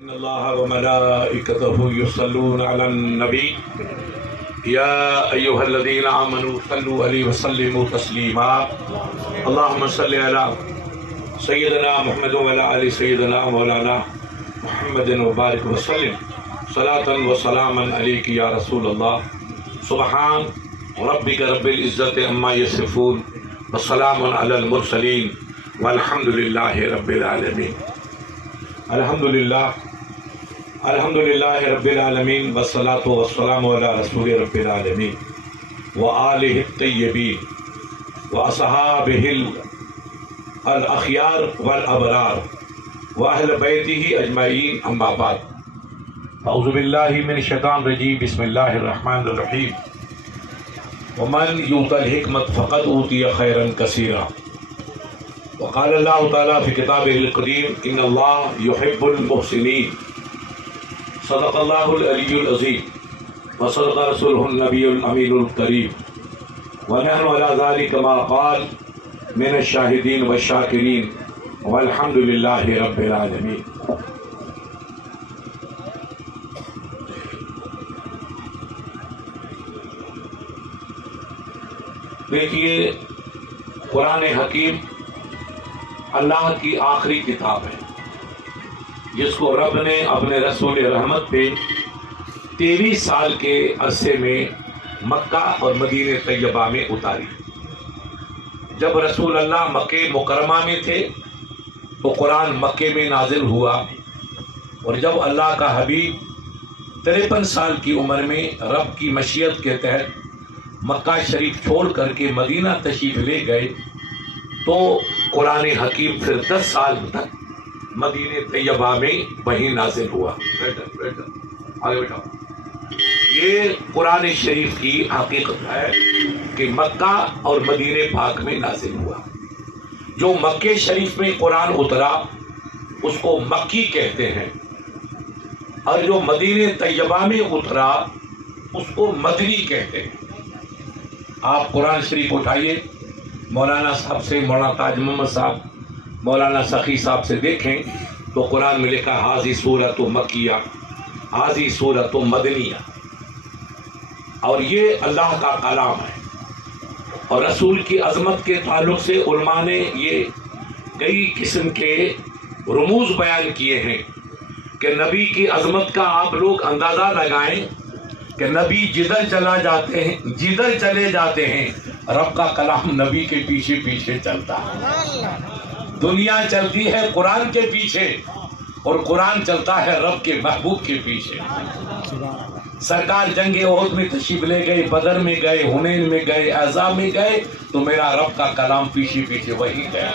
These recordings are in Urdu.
إن الله وملائكته يصلون على النبي يا أيها الذين آمنوا صلوا عليه وسلموا تسليما اللهم صل على سيدنا محمد وعلى آل سيدنا مولانا محمد وبارك وسلم صلاة وسلاما عليك يا رسول الله سبحان ربك رب العزة عما يصفون وسلام على المرسلين والحمد لله رب العالمين. الحمد للہ رب العالمین والصلاة والسلام علی رسول رب العالمین وآلہ الطیبین واصحابہ الاخیار والابرار واہل بیتہ اجمعین اما بعد اعوذ باللہ من الشیطان الرجیم بسم اللہ الرحمن الرحیم ومن یؤت الحکمۃ فقد اوتی خیرا کثیرا وقال اللہ تعالیٰ فی کتابہ القدیم ان اللہ یحب المحسنین صدق اللہ العلی العظیم وصدق رسولہ النبی الامین الکریم ونحن علی ذلک ما قال من الشاہدین والشاکرین والحمد للہ رب العالمین. دیکھیے، قرآن حکیم اللہ کی آخری کتاب ہے جس کو رب نے اپنے رسول رحمت پہ 23 سال کے عرصے میں مکہ اور مدینہ طیبہ میں اتاری. جب رسول اللہ مکہ مکرمہ میں تھے تو قرآن مکہ میں نازل ہوا، اور جب اللہ کا حبیب 53 سال کی عمر میں رب کی مشیت کے تحت مکہ شریف چھوڑ کر کے مدینہ تشریف لے گئے تو قرآن حکیم پھر 10 سال تک مدینہ طیبہ میں وہی نازل ہوا. آگے بیٹھا. یہ قرآن شریف کی حقیقت ہے کہ مکہ اور مدینہ پاک میں نازل ہوا. جو مکہ شریف میں قرآن اترا اس کو مکی کہتے ہیں، اور جو مدینہ طیبہ میں اترا اس کو مدنی کہتے ہیں. آپ قرآن شریف اٹھائیے، مولانا صاحب سے، مولانا تاج محمد صاحب، مولانا سخی صاحب سے دیکھیں تو قرآن میں لکھا حاضی سورۃ مکیہ، حاضی سورۃ مدنیہ، اور یہ اللہ کا کلام ہے. اور رسول کی عظمت کے تعلق سے علماء نے یہ کئی قسم کے رموز بیان کیے ہیں کہ نبی کی عظمت کا آپ لوگ اندازہ لگائیں کہ نبی جدھر چلے جاتے ہیں رب کا کلام نبی کے پیچھے پیچھے چلتا ہے. دنیا چلتی ہے قرآن کے پیچھے اور قرآن چلتا ہے رب کے محبوب کے پیچھے. سرکار جنگ احد میں تشریف لے گئے، بدر میں گئے، حنین میں گئے، احزاب میں گئے تو میرا رب کا کلام پیچھے پیچھے وہی گیا.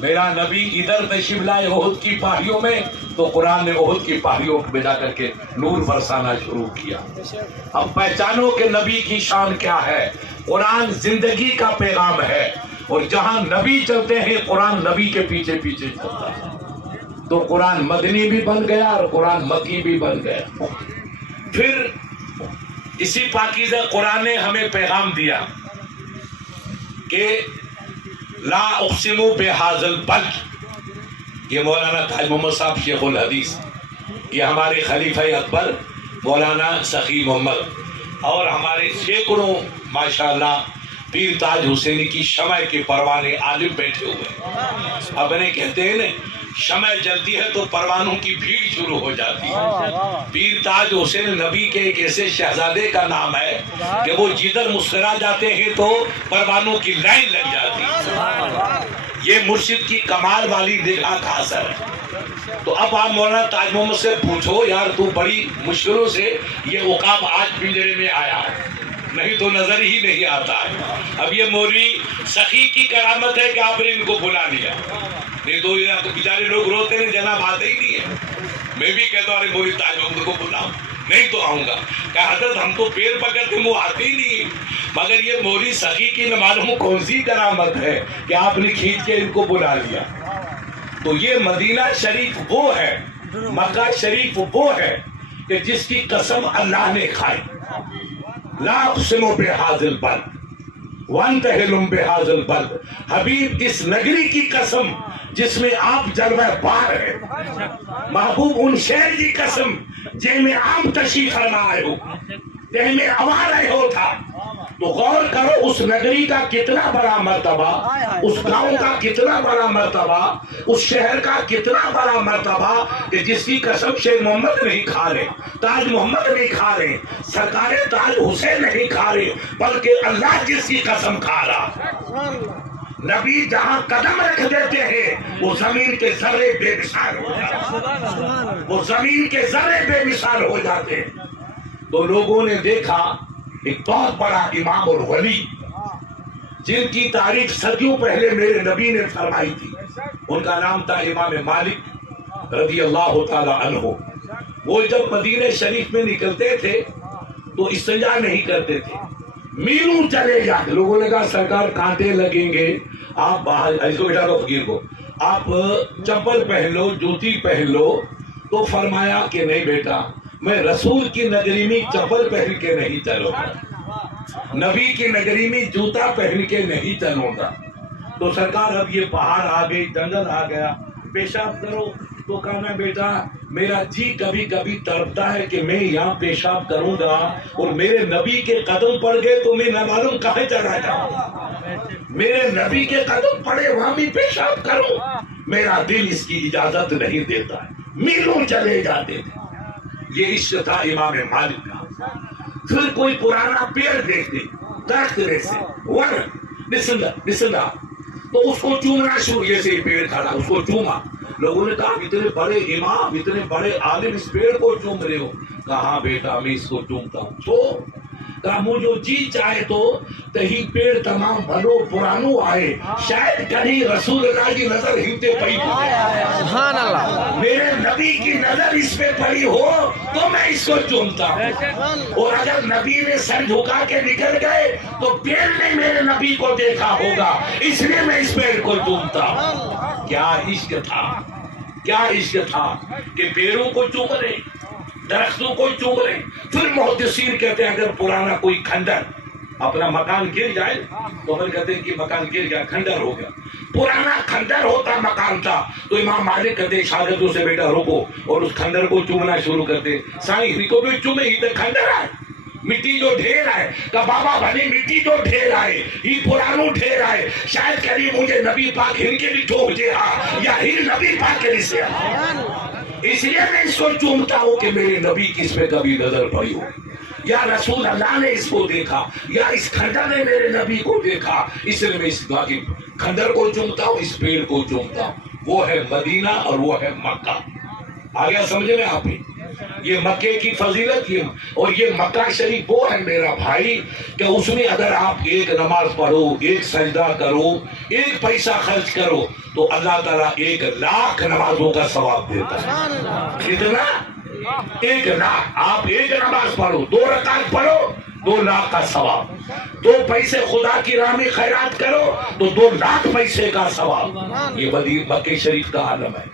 میرا نبی ادھر تشریف لائے احد کی پہاڑیوں میں تو قرآن نے احد کی پہاڑیوں میں جا کر کے نور برسانا شروع کیا. اب پہچانو کہ نبی کی شان کیا ہے. قرآن زندگی کا پیغام ہے، اور جہاں نبی چلتے ہیں قرآن نبی کے پیچھے پیچھے چلتا ہے. تو قرآن مدنی بھی بن گیا اور قرآن مکی بھی بن گیا. پھر اسی پاکیزہ قرآن نے ہمیں پیغام دیا کہ لا اقسم بہذا البلد. یہ مولانا تاج محمد صاحب شیخ الحدیث، یہ ہمارے خلیفہ اکبر مولانا سخی محمد، اور ہمارے سینکڑوں ماشاءاللہ پیر تاج حسینی کی شمع کے پروانے عالم بیٹھے ہوئے. اپنے کہتے ہیں نا، شمع جلتی ہے تو پروانوں کی بھیڑ شروع ہو جاتی ہے. پیر تاج حسین نبی کے ایک ایسے شہزادے کا نام ہے کہ وہ جدھر مسکرا جاتے ہیں تو پروانوں کی لائن لگ جاتی ہے. یہ مرشد کی کمال والی نگاہ کا اثر ہے. تو اب آپ مولانا تاج محمد سے پوچھو، یار تو بڑی مشکلوں سے یہ عقاب آج پنجرے میں آیا ہے، نہیں تو نظر ہی نہیں آتا ہے. اب یہ مولوی سخی کی کرامت ہے کہ آپ نے ان کو بلا لیا، نہیں تو بیچارے لوگ روتے ہیں جناب آتے ہی نہیں ہے. میں بھی کہتا ہوں ارے مولوی تاج محمد کو بلاؤ، نہیں تو آؤں گا. کہ حضرت ہم تو پیر پکڑتے وہ آتے ہی نہیں. مگر یہ مولوی سخی کی نہ معلوم کون سی کرامت ہے کہ آپ نے کھینچ کے ان کو بلا لیا. تو یہ مدینہ شریف وہ ہے، مکہ شریف وہ ہے کہ جس کی قسم اللہ نے کھائی. لا اقسم بہذا البلد. وانتہلم بہذل بلد، حبیب اس نگری کی قسم جس میں آپ جلوہ بار ہے، محبوب ان شہر کی قسم جن میں آپ تشریف فرما آئے ہو، جن میں آوار رہے ہو تھا. تو غور کرو اس نگری کا کتنا بڑا مرتبہ، اس گاؤں کا کتنا بڑا مرتبہ، اس شہر کا کتنا بڑا مرتبہ کہ جس کی قسم شیر محمد نہیں کھا رہے، تاج محمد نہیں کھا رہے، سرکار تاج حسین نہیں کھا رہے، بلکہ اللہ جس کی قسم کھا رہا. نبی جہاں قدم رکھ دیتے ہیں وہ زمین کے ذرے بے مثال ہو جاتے، وہ زمین کے ذرے بے مثال ہو جاتے ہیں. تو لوگوں نے دیکھا ایک بہت بڑا امام اور ولی جن کی تعریف صدیوں پہلے میرے نبی نے فرمائی تھی، ان کا نام تھا امام مالک رضی اللہ تعالی عنہ. وہ جب مدینہ شریف میں نکلتے تھے تو استنجا نہیں کرتے تھے، میلوں چلے جاتے. لوگوں نے کہا سرکار کانٹے لگیں گے، آپ باہر اس کو بٹھا دو فقیر کو، آپ چپل پہن لو، جوتی پہن لو. تو فرمایا کہ نہیں بیٹا، میں رسول کی نگری میں چپل پہن کے نہیں چلوں گا، نبی کی نگری میں جوتا پہن کے نہیں چلوں گا. تو سرکار اب یہ پہاڑ آ گئی، جنگل آ گیا، پیشاب کرو. تو کہنا بیٹا میرا جی کبھی کبھی تڑپتا ہے کہ میں یہاں پیشاب کروں گا اور میرے نبی کے قدم پڑ گئے تو میں نہ معلوم کہاں چلا جاؤں، میرے نبی کے قدم پڑے وہاں بھی پیشاب کروں، میرا دل اس کی اجازت نہیں دیتا ہے. میلوں چلے جاتے تھے. یہ عشق تھا امام مالک کا. پھر کوئی پرانا پیڑ دیکھتے، درخت سے ور بسندا تو اس کو چومنا شروع، جیسے پیڑ کھڑا اس کو چوما. لوگوں نے کہا اتنے بڑے امام، اتنے بڑے عالم اس پیڑ کو چوم رہے ہو. کہا بیٹا میں اس کو چومتا ہوں. تو کہا مجھے جی چاہے تو تہی پیڑ تمام بھلو پرانو آئے، شاید کہیں رسول اللہ کی نظر ہمتے پئی ہو، سبحان اللہ، میرے نبی کی نظر اس پہ پڑی ہو تو میں اس کو چومتا ہوں. اور اگر نبی نے سر جھکا کے نکل گئے تو پیڑ نے میرے نبی کو دیکھا ہوگا، اس لیے میں اس پیڑ کو چومتا ہوں. کیا عشق تھا، کیا عشق تھا کہ پیڑوں کو چوم رہے، درختوں کو چوم رہے. پھر محدثین کہتے ہیں اگر پرانا کوئی کھنڈر اپنا مکان گر جائے تو ہم کہتے ہیں کہ مکان گر گیا، کھنڈر ہو گیا. پرانا کھنڈر ہوتا مکان تھا تو امام مالک کہتے شاگردوں سے بیٹا روکو اور اس کھنڈر کو چومنا شروع کرتے. سائیں کو بھی چومے ہی تو کھنڈر آئے، مٹی جو ڈھیر آئے. کہ بابا بھلی مٹی جو ڈھیر آئے ہی پرانو ڈھیر آئے، شاید کہی مجھے نبی پاک ہن کے بھی ٹھوک دے یا ہن نبی پاک کے سے. اس لیے میں اس کو چومتا ہوں کہ میرے نبی کی اس پہ کبھی نظر پڑی ہو، یا رسول اللہ نے اس کو دیکھا، یا اس کھنڈر نے میرے نبی کو دیکھا. اس لیے میں اس کھنڈر کو چومتا ہوں، اس پیڑ کو چومتا ہوں. وہ ہے مدینہ اور وہ ہے مکہ. آگیا سمجھے میں آپ یہ مکے کی فضیلت اور یہ مکہ شریف وہ ہے میرا بھائی کہ اس میں اگر آپ ایک نماز پڑھو، ایک سجدہ کرو، ایک پیسہ خرچ کرو تو اللہ تعالیٰ 1,00,000 نمازوں کا ثواب دیتا ہے. کتنا؟ 1,00,000. آپ ایک نماز پڑھو، 2 رکعت پڑھو، 2,00,000 کا ثواب. 2 پیسے خدا کی راہ میں خیرات کرو تو 2,00,000 پیسے کا ثواب. یہ مکہ شریف کا عالم ہے.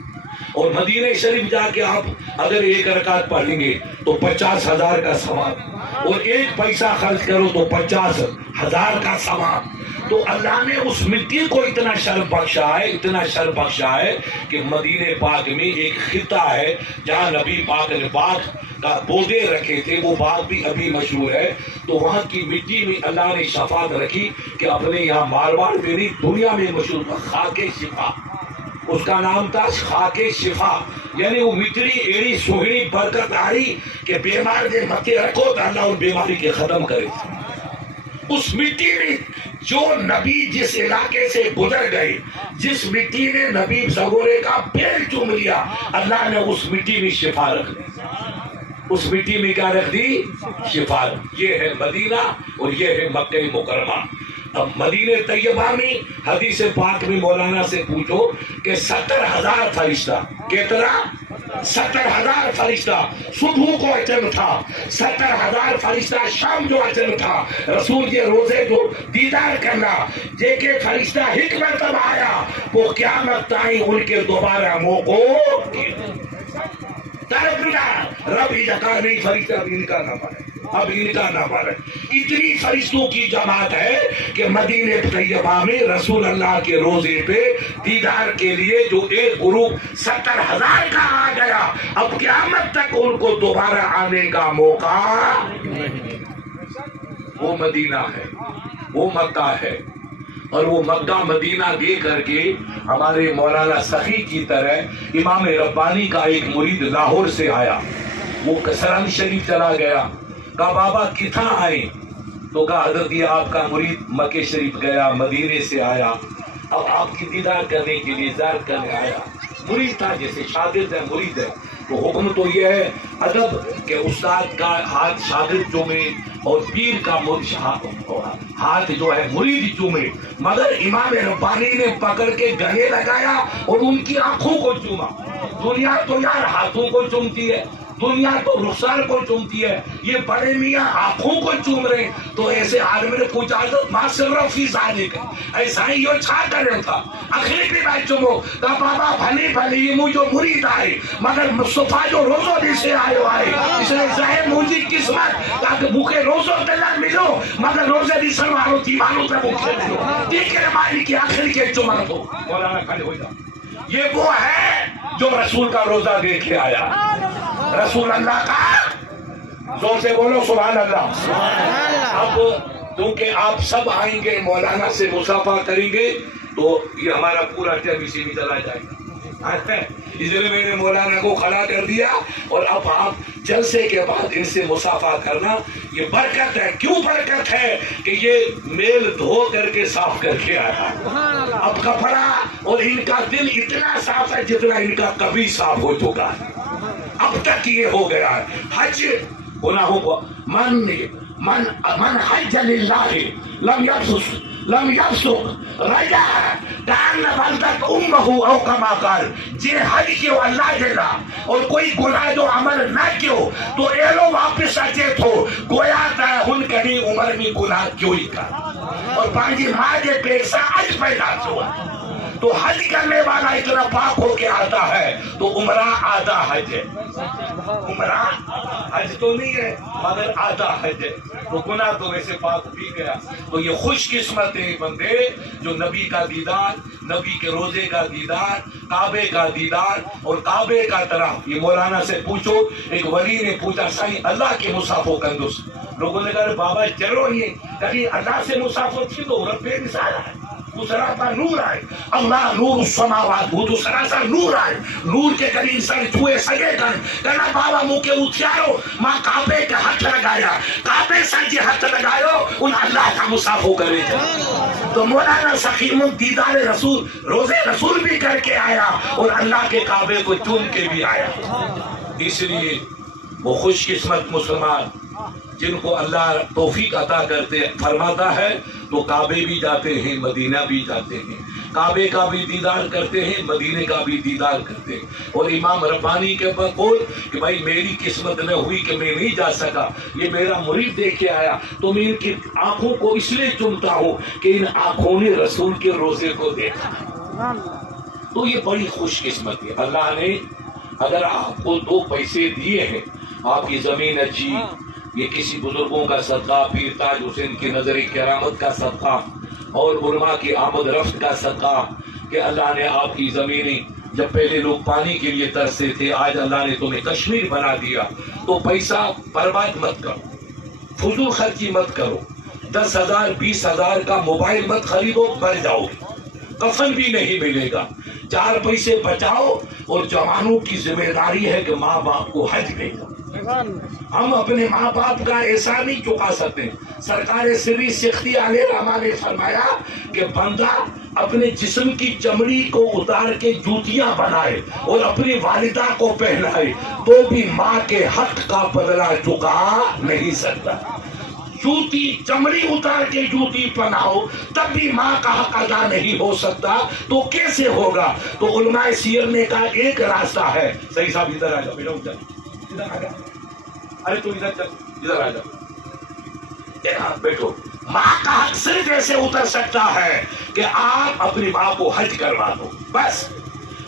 اور مدینہ شریف جا کے آپ اگر 1 رکعت پڑھیں گے تو 50,000 کا ثواب، اور 1 پیسہ خرچ کرو تو 50,000 کا ثواب. تو اللہ نے اس مٹی کو اتنا شرف بخشا ہے، اتنا شرف بخشا ہے کہ مدینہ پاک میں ایک خطہ ہے جہاں نبی پاک نے باغ کا پودے رکھے تھے، وہ باغ بھی ابھی مشہور ہے. تو وہاں کی مٹی میں اللہ نے شفاعت رکھی کہ اپنے یہاں مارواڑ میں نہیں دنیا میں مشہور خاک شفا، اس کا نام تھا خاک شفا. یعنی وہ مٹی ایڑی سوہنی برکت آئی کہ بیمار دے مکے رکھو تو اللہ ان بیماری کے ختم کرے. اس مٹی میں جو نبی جس علاقے سے گزر گئے، جس مٹی نے نبی زغورے کا پیر چوم لیا، اللہ نے اس مٹی میں شفا رکھ دی. اس مٹی میں کیا رکھ دی؟ شفا. یہ ہے مدینہ اور یہ ہے مکہ مکرمہ. اب مدینہ طیبہ میں حدیث پاک میں مولانا سے پوچھو کہ 70,000 فرشتہ، کتنا؟ 70,000 فرشتہ صبح کو اچن تھا، 70,000 فرشتہ شام جو اچن تھا. رسول کے روزے جو دیدار کرنا جے کے فرشتہ حکمت تب آیا وہ قیامت تائیں ان کے دوبارہ موقع تربنا رب ہی جکا نہیں فرشتہ بھی ان کا نہ پڑے. اب ان کا نمبر ہے. اتنی فرشتوں کی جماعت ہے کہ مدینہ طیبہ میں رسول اللہ کے روزے پہ دیدار کے لیے جو ایک گروپ 70,000 کا آ گیا، اب قیامت تک ان کو دوبارہ آنے کا موقع. وہ مدینہ ہے، وہ مکہ ہے، اور وہ مکہ مدینہ دے کر کے ہمارے مولانا سخی کی طرح امام ربانی کا ایک مرید لاہور سے آیا، وہ سرہند شریف چلا گیا. کہا بابا کتنا آئے؟ تو کہا حضرت یہ آپ کا مرید مکہ شریف گیا، مدینے سے آیا، اب آپ کی دیدار کرنے کے لیے زیارت کرنے آیا. مرید تھا، جیسے شاگرد ہے مرید ہے. تو حکم تو یہ ہے ادب کہ استاد کا ہاتھ شاگرد چومے اور پیر کا ہاتھ جو ہے مرید چومے، مگر امام ربانی نے پکڑ کے گلے لگایا اور ان کی آنکھوں کو چوما. دنیا تو یار ہاتھوں کو چومتی ہے، دنیا تو رخسار کو چومتی ہے، یہ بڑے میاں آنکھوں کو چوم رہے. تو ایسے عالم نے پوچھا ماں صرفی ذالک، ایسا ہی یہ چھا کر رہا تھا آخری بھی بھائی چومو. کہا بابا بھلی بھلی یہ مجھے مرید آئے، مگر مصطفیٰ جو روزوں بھی سے آئے اس نے ظاہر مجھے قسمت تاکہ بھوکے روزوں تلر ملو، مگر روزے بھی سرواروں دیوانوں پہ بھوکے ملو. ٹھیک ہے مالی کی آخری کے چمر کو مولانا کھڑے ہو جا. یہ وہ ہے جو رسول کا روزہ دیکھ کے آیا، رسول اللہ کا. زور سے بولو سبحان اللہ. اب کیونکہ آپ سب آئیں گے مولانا سے مصافحہ کریں گے تو یہ ہمارا پورا ٹائم اسی میں چلا جائے گا. اس لیے میں نے مولانا کو کھڑا کر دیا، اور اب آپ جلسے کے بعد ان سے مصافحہ کرنا. یہ برکت ہے. کیوں برکت ہے؟ کہ یہ میل دھو کر کے صاف کر کے آیا. اب کپڑا اور ان کا دل اتنا صاف ہے جتنا ان کا کبھی صاف ہو چکا ہے. اب تک یہ ہو گیا ہے. حج گناہوں کو من حج للہ لم یفسق رجع کان بلدت امہ او کما قال. جے حج کیو اللہ جلا اور کوئی گناہ جو عمل نہ کیو تو ایلو واپس اچے تھو گویا تا ہن کڑی عمر میں گناہ کیوں ہی کر، اور پانچی ماں جے پیسہ اج پیدا چھو. تو حج کرنے والا اتنا پاک ہو کے آتا ہے تو عمرہ آدھا حج ہے. عمرہ حج تو نہیں ہے مگر آدھا حج ہے. تو گناہ تو ویسے پاک بھی گیا. تو یہ خوش قسمت ہے بندے جو نبی کا دیدار، نبی کے روزے کا دیدار، کعبے کا دیدار اور کعبے کا طرف. یہ مولانا سے پوچھو، ایک ولی نے پوچھا سائیں اللہ کے مصافو کندس. لوگوں نے کہا بابا چلو یہ کبھی اللہ سے مصافو تھی تو رب مثال ہے، دوسرا کا نور آئے. اللہ نور السماوات، وہ دوسرا سا نور آئے. نور کے قریب سر چھوئے سگے کر کہنا بابا منہ کے اتھیارو ماں کعبے کے ہاتھ لگایا، کعبے سر جی ہاتھ لگایو ان اللہ کا مصافو کرے جا. تو مولانا سخیم دیدار رسول روزے رسول بھی کر کے آیا اور اللہ کے کعبے کو چوم کے بھی آیا. اس لیے وہ خوش قسمت مسلمان جن کو اللہ توفیق عطا کرتے فرماتا ہے تو کعبے بھی جاتے ہیں، مدینہ بھی جاتے ہیں، کعبے کا بھی دیدار کرتے ہیں، مدینے کا بھی دیدار کرتے ہیں. اور امام ربانی کے بقول کہ بھائی میری قسمت نہ ہوئی کہ میں نہیں جا سکا، یہ میرا مرید دیکھ کے آیا تو میں ان کی آنکھوں کو اس لیے چومتا ہوں کہ ان آنکھوں نے رسول کے روزے کو دیکھا. تو یہ بڑی خوش قسمت ہے. اللہ نے اگر آپ کو 2 پیسے دیے ہیں، آپ کی زمین اچھی، یہ کسی بزرگوں کا صدقہ، پیر تاج حسین کی نظر کرامت کا صدقہ اور علماء کی آمد رفت کا صدقہ کہ اللہ نے آپ کی زمینیں، جب پہلے لوگ پانی کے لیے ترستے تھے آج اللہ نے تمہیں کشمیر بنا دیا. تو پیسہ برباد مت کرو، فضول خرچی مت کرو. 10,000 20,000 کا موبائل مت خریدو، مر جاؤ گے، کفن بھی نہیں ملے گا. 4 پیسے بچاؤ. اور جوانوں کی ذمہ داری ہے کہ ماں باپ کو حج بھیجو. ہم اپنے ماں باپ کا احسان نہیں چکا سکتے. سرکار سری سختی علیہ رحمہ نے فرمایا کہ بندہ اپنے جسم کی چمڑی کو اتار کے جوتیاں بنائے اور اپنی والدہ کو پہنائے تو بھی ماں کے حق کا بدلہ چکا نہیں سکتا. جوتی چمڑی اتار کے جوتی پہناؤ تب بھی ماں کا حق ادا نہیں ہو سکتا تو کیسے ہوگا؟ تو علماء سیر نے کہا ایک راستہ ہے. صحیح صاحب ادھر آ جاؤ، بیٹا ادھر آ جاؤ. ارے تو ادھر آ جاؤ، بیٹھو. ماں کا حق صرف ایسے اتر سکتا ہے کہ آپ اپنی ماں کو حج کروا دو. بس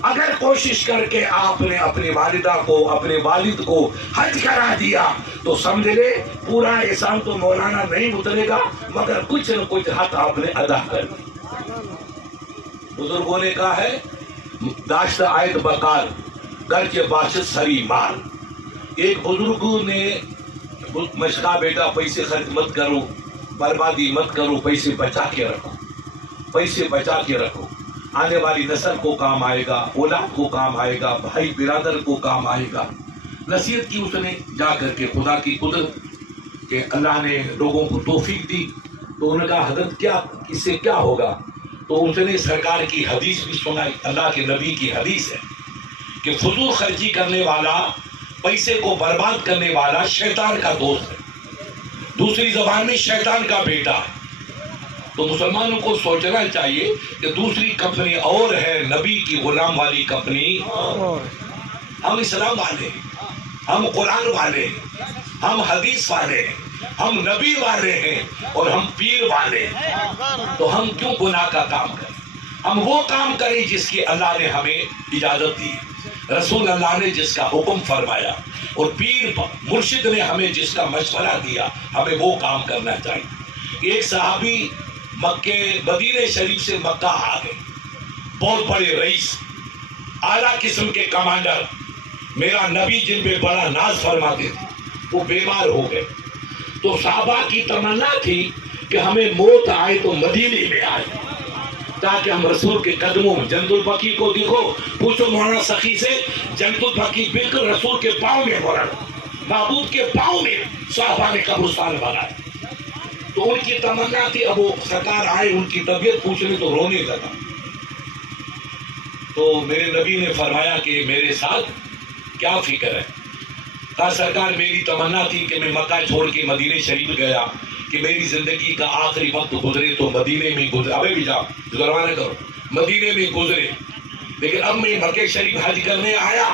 اگر کوشش کر کے آپ نے اپنی والدہ کو اپنے والد کو حج کرا دیا تو سمجھ لے پورا احسان تو مولانا نہیں اترے گا مگر کچھ نہ کچھ حق آپ نے ادا کر دیا۔ بزرگوں نے کہا ہے داشت آیت بکار گر کے باشد سری مال۔ ایک بزرگ نے مشکا بیٹا پیسے خرچ مت کرو، بربادی مت کرو، پیسے بچا کے رکھو، پیسے بچا کے رکھو، آنے والی نسل کو کام آئے گا، اولاد کو کام آئے گا، بھائی برادر کو کام آئے گا۔ نصیحت کی اس نے جا کر کے خدا کی قدرت کہ اللہ نے لوگوں کو توفیق دی تو انہوں نے کہا حضرت کیا اس سے کیا ہوگا؟ تو اس نے سرکار کی حدیث بھی سنائی، اللہ کے نبی کی حدیث ہے کہ فضول خرچی کرنے والا، پیسے کو برباد کرنے والا شیطان کا دوست ہے، دوسری زبان میں شیطان کا بیٹا ہے۔ تو مسلمانوں کو سوچنا چاہیے کہ دوسری کمپنی اور ہے، نبی کی غلام والی کمپنی۔ ہم اسلام والے ہیں، ہم قرآن والے ہیں، ہم حدیث والے ہیں، ہم نبی والے ہیں اور ہم پیر والے ہیں، تو ہم کیوں گناہ کا کام کریں؟ ہم وہ کام کریں جس کی اللہ نے ہمیں اجازت دی، رسول اللہ نے جس کا حکم فرمایا اور پیر مرشد نے ہمیں جس کا مشورہ دیا، ہمیں وہ کام کرنا چاہیے۔ ایک صحابی مکے مدینہ شریف سے مکہ آ گئے، بہت بڑے رئیس، اعلیٰ قسم کے کمانڈر، میرا نبی جن پہ بڑا ناز فرماتے تھے، وہ بیمار ہو گئے۔ تو صحابہ کی تمنا تھی کہ ہمیں موت آئے تو مدینے میں آئے تاکہ ہم رسول کے قدموں میں، جنت البقیع کو دیکھو، پوچھو مولانا سخی سے، جنت البقیع بالکل رسول کے پاؤں میں ہو رہا، محبوب کے پاؤں میں صحابہ نے قبرستان بنایا۔ تو ان کی تمنا تھی، اب وہ سرکار آئے ان کی طبیعت پوچھنے تو رونے لگا۔ تو میرے نبی نے فرمایا کہ میرے ساتھ کیا فکر ہے؟ کہا سرکار میری تمنا تھی کہ میں مکہ چھوڑ کے مدینہ شریف گیا کہ میری زندگی کا آخری وقت گزرے تو مدینے میں گزرے، ابھی بھی جاؤ گروانہ کرو، مدینے میں گزرے، لیکن اب میں مکہ شریف حج کرنے آیا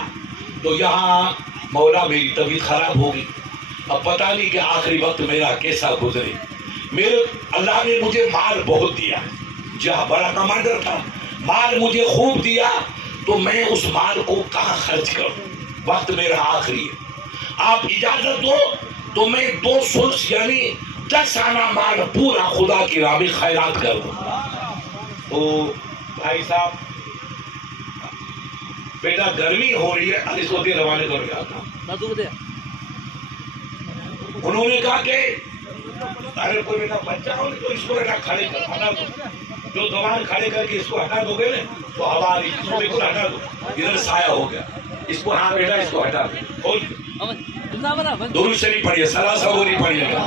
تو یہاں مولا میری طبیعت خراب ہو گئی، اب پتہ نہیں کہ آخری وقت میرا کیسا گزرے۔ میرے اللہ نے مجھے مال بہت دیا، جہاں بڑا کمانڈر تھا، مال مجھے خوب دیا، تو میں اس مال کو کہاں خرچ کروں؟ وقت میرا آخری ہے، آپ اجازت دو تو میں 2 سلس یعنی 10 آنا مال پورا خدا کی راہ میں خیرات کروں۔ تو بھائی صاحب بیٹا گرمی ہو رہی ہے، اس کو دے روانہ کر کے آتا۔ انہوں نے کہا کہ اگر کوئی بیٹا بچہ ہو تو اس کو بیٹا کھڑے کر ہٹا دو، جو زبان کھڑے کر کے اس کو ہٹا دو گے نا تو ہوا آ رہی، اس کو بالکل ہٹا دو، ادھر سایہ ہو گیا، اس کو ہاں بیٹا اس کو ہٹا دو۔ درود شریف پڑھیے، سلاسہ گوری پڑھیے گا۔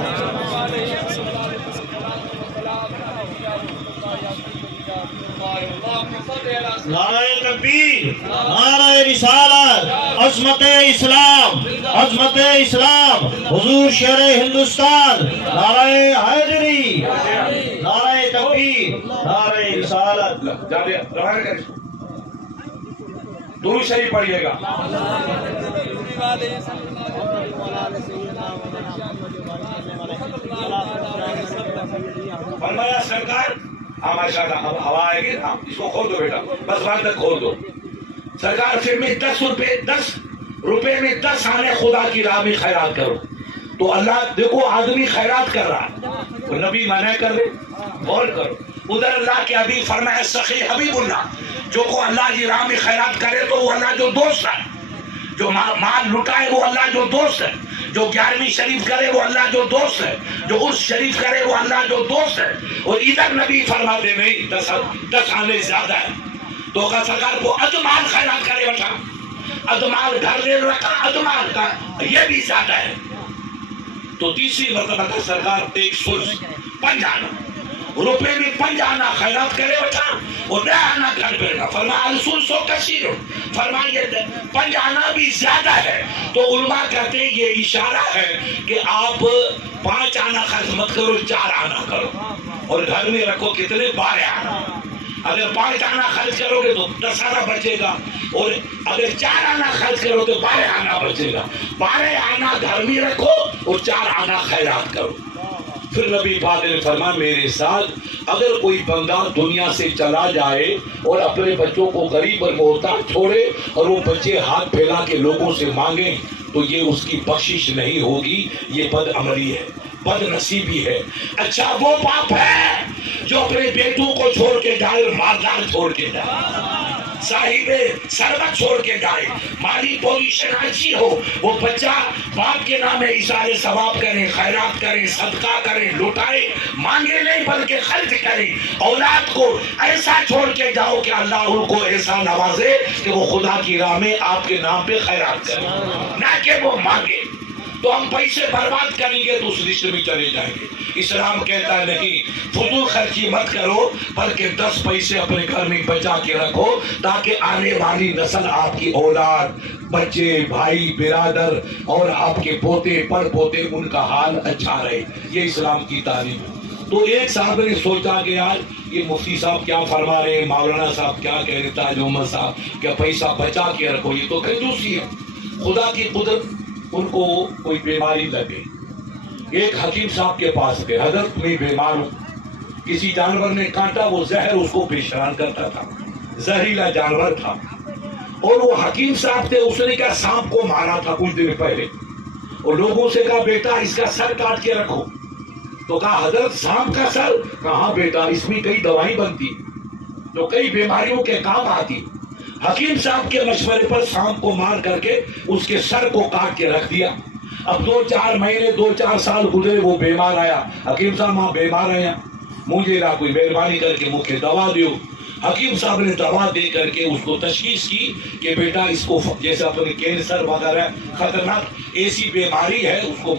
نعرہ تکبیر، نعرہ رسالت، عظمت اسلام، عظمت اسلام، حضور شیر ہندوستان، نعرہ حیدری، نعرہ تکبیر، نعرہ رسالت۔ جانے روانہ کریں، درود شریف پڑھیے گا۔ فرمایا سرکار، ہاں ماشاءاللہ اب ہوا آئے گی، ہاں اس کو کھول دو بیٹا، بس وہاں تک کھول دو۔ سرکار پھر میں 10 روپے میں 10 آنے خدا کی راہ میں خیرات کرو۔ تو اللہ دیکھو آدمی خیرات کر رہا ہے، وہ نبی منع کر رہے، غور کرو۔ ادھر اللہ کے حبیب فرمایا سخی حبیب اللہ، جو کو اللہ کی راہ میں خیرات کرے تو وہ اللہ جو دوست ہے، جو مال لٹائے وہ اللہ جو دوست ہے، جو 11ویں شریف کرے وہ اللہ جو دوست ہے، جو عرس شریف کرے وہ اللہ جو دوست ہے۔ اور ادھر نبی فرماتے نہیں 10 آنے زیادہ ہے، تو کا سرکار کو ادمال خیرات کرے بیٹھا، ادمال گھر لے رکھا، ادمال کا یہ بھی زیادہ ہے۔ تو تیسری مرتبہ کا سرکار 1 سلس 5 آنا روپے میں 5 آنا خیرات کرے بیٹھا اور 10 آنا گھر پہ رکھا۔ فرمایا السلس کثیر، فرمایا 5 آنا بھی زیادہ ہے۔ تو علماء کہتے ہیں یہ اشارہ ہے کہ آپ 5 آنا خرچ مت کرو، 4 آنا کرو اور گھر میں رکھو کتنے 12 آنا۔ اگر 5 آنا خرچ کرو گے تو 10 آنا بچے گا، اور اگر 4 آنا خرچ کرو تو 12 آنا بچے گا۔ 12 آنا گھر میں رکھو اور 4 آنا خیرات کرو۔ پھر نبی پاک نے فرمایا میرے ساتھ اگر کوئی بندہ دنیا سے چلا جائے اور اپنے بچوں کو غریب اور محتاج چھوڑے اور وہ بچے ہاتھ پھیلا کے لوگوں سے مانگیں تو یہ اس کی بخشش نہیں ہوگی، یہ بد عملی ہے، بد نصیبی ہے۔ اچھا وہ باپ ہے جو اپنے بیٹوں کو چھوڑ کے جائے، مالدار چھوڑ کے جائے، صاحب ثروت چھوڑ کے جائے، مالی پوزیشن اچھی ہو، وہ بچہ باپ کے نام ایثار ثواب کرے، خیرات کرے، صدقہ کرے، لٹائے، مانگے نہیں بلکہ خرچ کرے۔ اولاد کو ایسا چھوڑ کے جاؤ کہ اللہ ان کو ایسا نوازے کہ وہ خدا کی راہ میں آپ کے نام پہ خیرات کرے، نہ کہ وہ مانگے۔ تو ہم پیسے برباد کریں گے تو اس رشتے میں چلے جائیں گے۔ اسلام کہتا ہے نہیں، فضول خرچی مت کرو بلکہ 10 پیسے اپنے گھر میں بچا کے رکھو تاکہ آنے والی نسل، آپ کی اولاد، بچے، بھائی، برادر اور آپ کے پوتے پڑ پوتے، ان کا حال اچھا رہے۔ یہ اسلام کی تعلیم ہے۔ تو ایک صاحب نے سوچا کہ یار یہ مفتی صاحب کیا فرما رہے ہیں، مولانا صاحب کیا کہہ رہے، تاج محمد صاحب کیا پیسہ بچا کے رکھو، یہ تو کنجوسی ہے۔ خدا کی قدرت، ان کو کوئی بیماری لگے، ایک حکیم صاحب کے پاس گئے، حضرت میں بیمار ہوں، کسی جانور نے کاٹا، وہ زہر اس کو پیشران کرتا تھا، زہریلا جانور تھا، اور وہ حکیم صاحب تھے، اس نے کیا سانپ کو مارا تھا کچھ دن پہلے، اور لوگوں سے کہا بیٹا اس کا سر کاٹ کے رکھو۔ تو کہا حضرت سانپ کا سر؟ کہاں بیٹا، اس میں کئی دوائیں بنتی جو کئی بیماریوں کے کام آتی۔ حکیم صاحب کے مشورے پر سانپ کو مار کر کے اس کے سر کو کاٹ کے رکھ دیا۔ اب 2-4 مہینے 2-4 سال گزرے، وہ بیمار آیا، حکیم صاحب ماں بیمار آیا، مجھے نہ کوئی مہربانی کر کے مجھے دوا دیو۔ حکیم صاحب نے دوا دے کر کے اس کو تشخیص کی کہ بیٹا اس کو جیسے اپنے کینسر وغیرہ خطرناک ایسی بیماری ہے، اس کو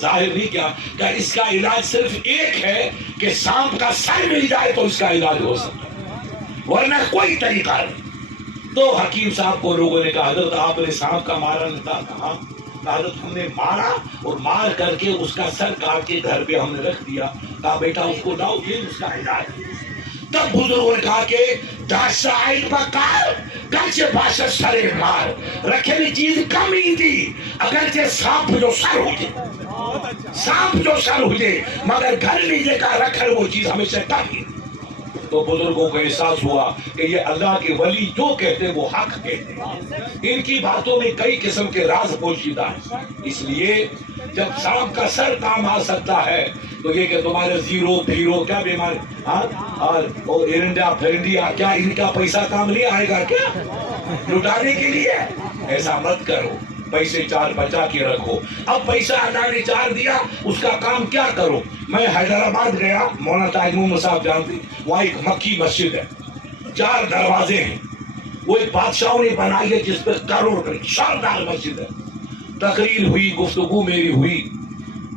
ظاہر نہیں کیا کہ اس کا علاج صرف ایک ہے کہ سانپ کا سر مل جائے تو اس کا علاج ہو سکتا ہے، ورنہ کوئی طریقہ نہیں۔ تو حکیم صاحب کو لوگوں نے کہا حضرت آپ نے سانپ کا مارا نہیں تھا؟ کہا حضرت ہم نے مارا اور مار کر کے اس کا سر کاٹ کے گھر پہ ہم نے رکھ دیا۔ کہا بیٹا اس کو لاؤ، یہ اس کا علاج۔ تب بزرگوں نے کہا کہ داشا آئی بکار گرچہ باشا سرے مار، رکھے چیز کم ہی تھی، اگرچہ سانپ جو سر ہو جائے، سانپ جو سر ہو جائے، مگر گھر لیجیے کا رکھر وہ چیز ہمیشہ کم ہی۔ تو بزرگوں کو احساس ہوا کہ یہ اللہ کے ولی جو کہتے وہ حق کہتے ہیں، ان کی باتوں میں کئی قسم کے راز پوشیدہ ہیں۔ اس لیے جب سانپ کا سر کام آ سکتا ہے تو یہ کہ تمہارے زیرو پھیرو کیا بیماری، اور ایرنڈیا پھرنڈیا، کیا ان کا پیسہ کام نہیں آئے گا کیا لٹانے کے لیے؟ ایسا مت کرو، پیسے 4 بچا کے رکھو۔ اب پیسہ اللہ نے 4 دیا، اس کا کام کیا کرو؟ میں حیدرآباد گیا، مولانا تاج محمد صاحب جانتے، وہاں ایک مکی مسجد ہے، 4 دروازے ہیں، وہ ایک بادشاہوں نے بنائی ہے جس پہ کروڑ روپے، شاندار مسجد ہے۔ تقریر ہوئی، گفتگو میری ہوئی،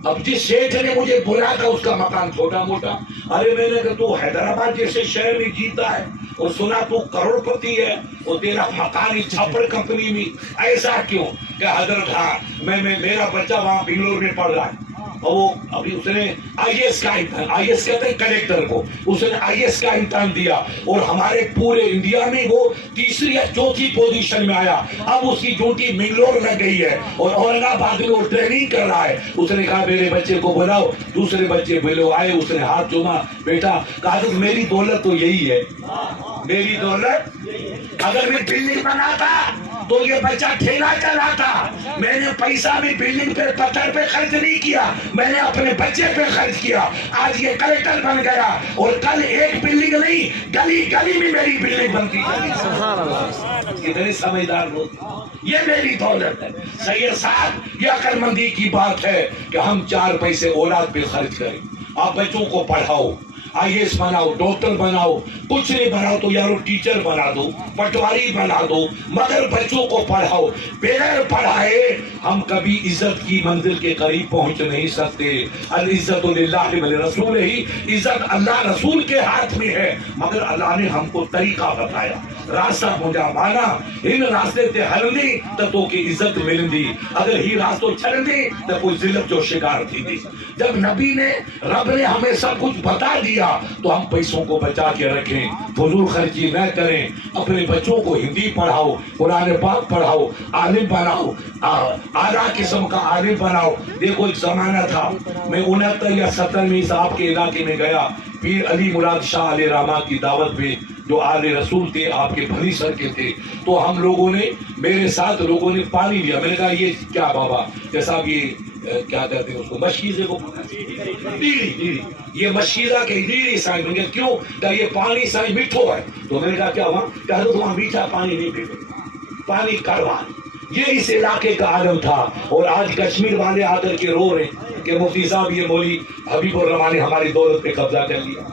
اب جس شیخ نے مجھے بولا تھا اس کا مکان چھوٹا موٹا، ارے میں نے کہا تو حیدرآباد جیسے شہر میں جیتا ہے اور سنا تو کروڑ پتی ہے اور تیرا مکان چھاپڑ کمپنی میں، ایسا کیوں؟ کہ حضرت ہاں میرا بچہ وہاں بنگلور میں پڑھ رہا ہے، اور وہ ابھی اس نے IAS کا امتحان، IAS کہتے ہیں کلیکٹر کو، اس نے IAS کا امتحان دیا اور ہمارے پورے انڈیا میں وہ 3ری یا 4تھی پوزیشن میں آیا۔ اب اس کی ڈیوٹی بنگلور لگ گئی ہے اور اورنگ آباد میں وہ ٹریننگ کر رہا ہے۔ اس نے کہا میرے بچے کو بلاؤ، دوسرے بچے بولو آئے، اس نے ہاتھ چوما، بیٹا کہا تو میری دولت تو یہی ہے، میری دولت اگر میں بلڈنگ بناتا تو یہ بچہ ٹھیلا چلاتا، میں نے پیسہ بھی بلڈنگ پہ پتھر پہ خرچ نہیں کیا، میں نے اپنے بچے پہ خرچ کیا۔ آج یہ کلیکٹر بن گیا اور کل ایک بلڈنگ نہیں، گلی گلی میں میری بلڈنگ بنتی۔ کتنے سمجھدار لوگ، یہ میری دولت ہے۔ سید صاحب یہ عقل مندی کی بات ہے کہ ہم 4 پیسے اولاد پہ خرچ کریں۔ آپ بچوں کو پڑھاؤ، IAS بناؤ، ڈاکٹر بناؤ، کچھ نہیں بناؤ تو یارو ٹیچر بنا دو، پٹواری بنا دو، مگر بچوں کو پڑھاؤ۔ بغیر پڑھائے ہم کبھی عزت کی منزل کے قریب پہنچ نہیں سکتے۔ العزت للہ ولرسولہ، عزت اللہ رسول کے ہاتھ میں ہے، مگر اللہ نے ہم کو طریقہ بتایا۔ راستہ مجھا مانا ان راستے تے ہلندی تو کی عزت ملندی اگر ہی راستوں چلندی تو کوئی ذلت جو شکار تھی دی جب نبی نے رب نے ہمیں سب کچھ بتا دیا تو ہم پیسوں کو بچا کے رکھیں فضول خرچی نہ کریں اپنے بچوں کو ہندی پڑھاؤ قرآن پاک پڑھاؤ عالم بناؤ اعلیٰ قسم کا عالم بناؤ دیکھو ایک زمانہ تھا میں 69 یا 70 میں صاحب کے علاقے میں گیا پیر علی مراد شاہ علیہ رحمہ کی دعوت پہ جو آل رسول تھے آپ کے بھلی سر کے تھے تو ہم لوگوں نے میرے ساتھ لوگوں نے پانی لیا میں نے کہا یہ کیا بابا جیسا یہ کیا کہتے ہیں اس کو مشکیزے کو ڈیڑی یہ مشکیزہ کے ڈیڑی سائن میں کیوں کہ یہ پانی سائن میٹھو ہے تو میں نے کہا کیا وہاں کہ حضرت وہاں میٹھا پانی نہیں پیتے پانی کڑوا یہ اس علاقے کا عالم تھا اور آج کشمیر والے آ کر کے رو رہے ہیں کہ مفتی صاحب یہ مولوی حبیب الرحمن نے ہماری دولت پہ قبضہ کر لیا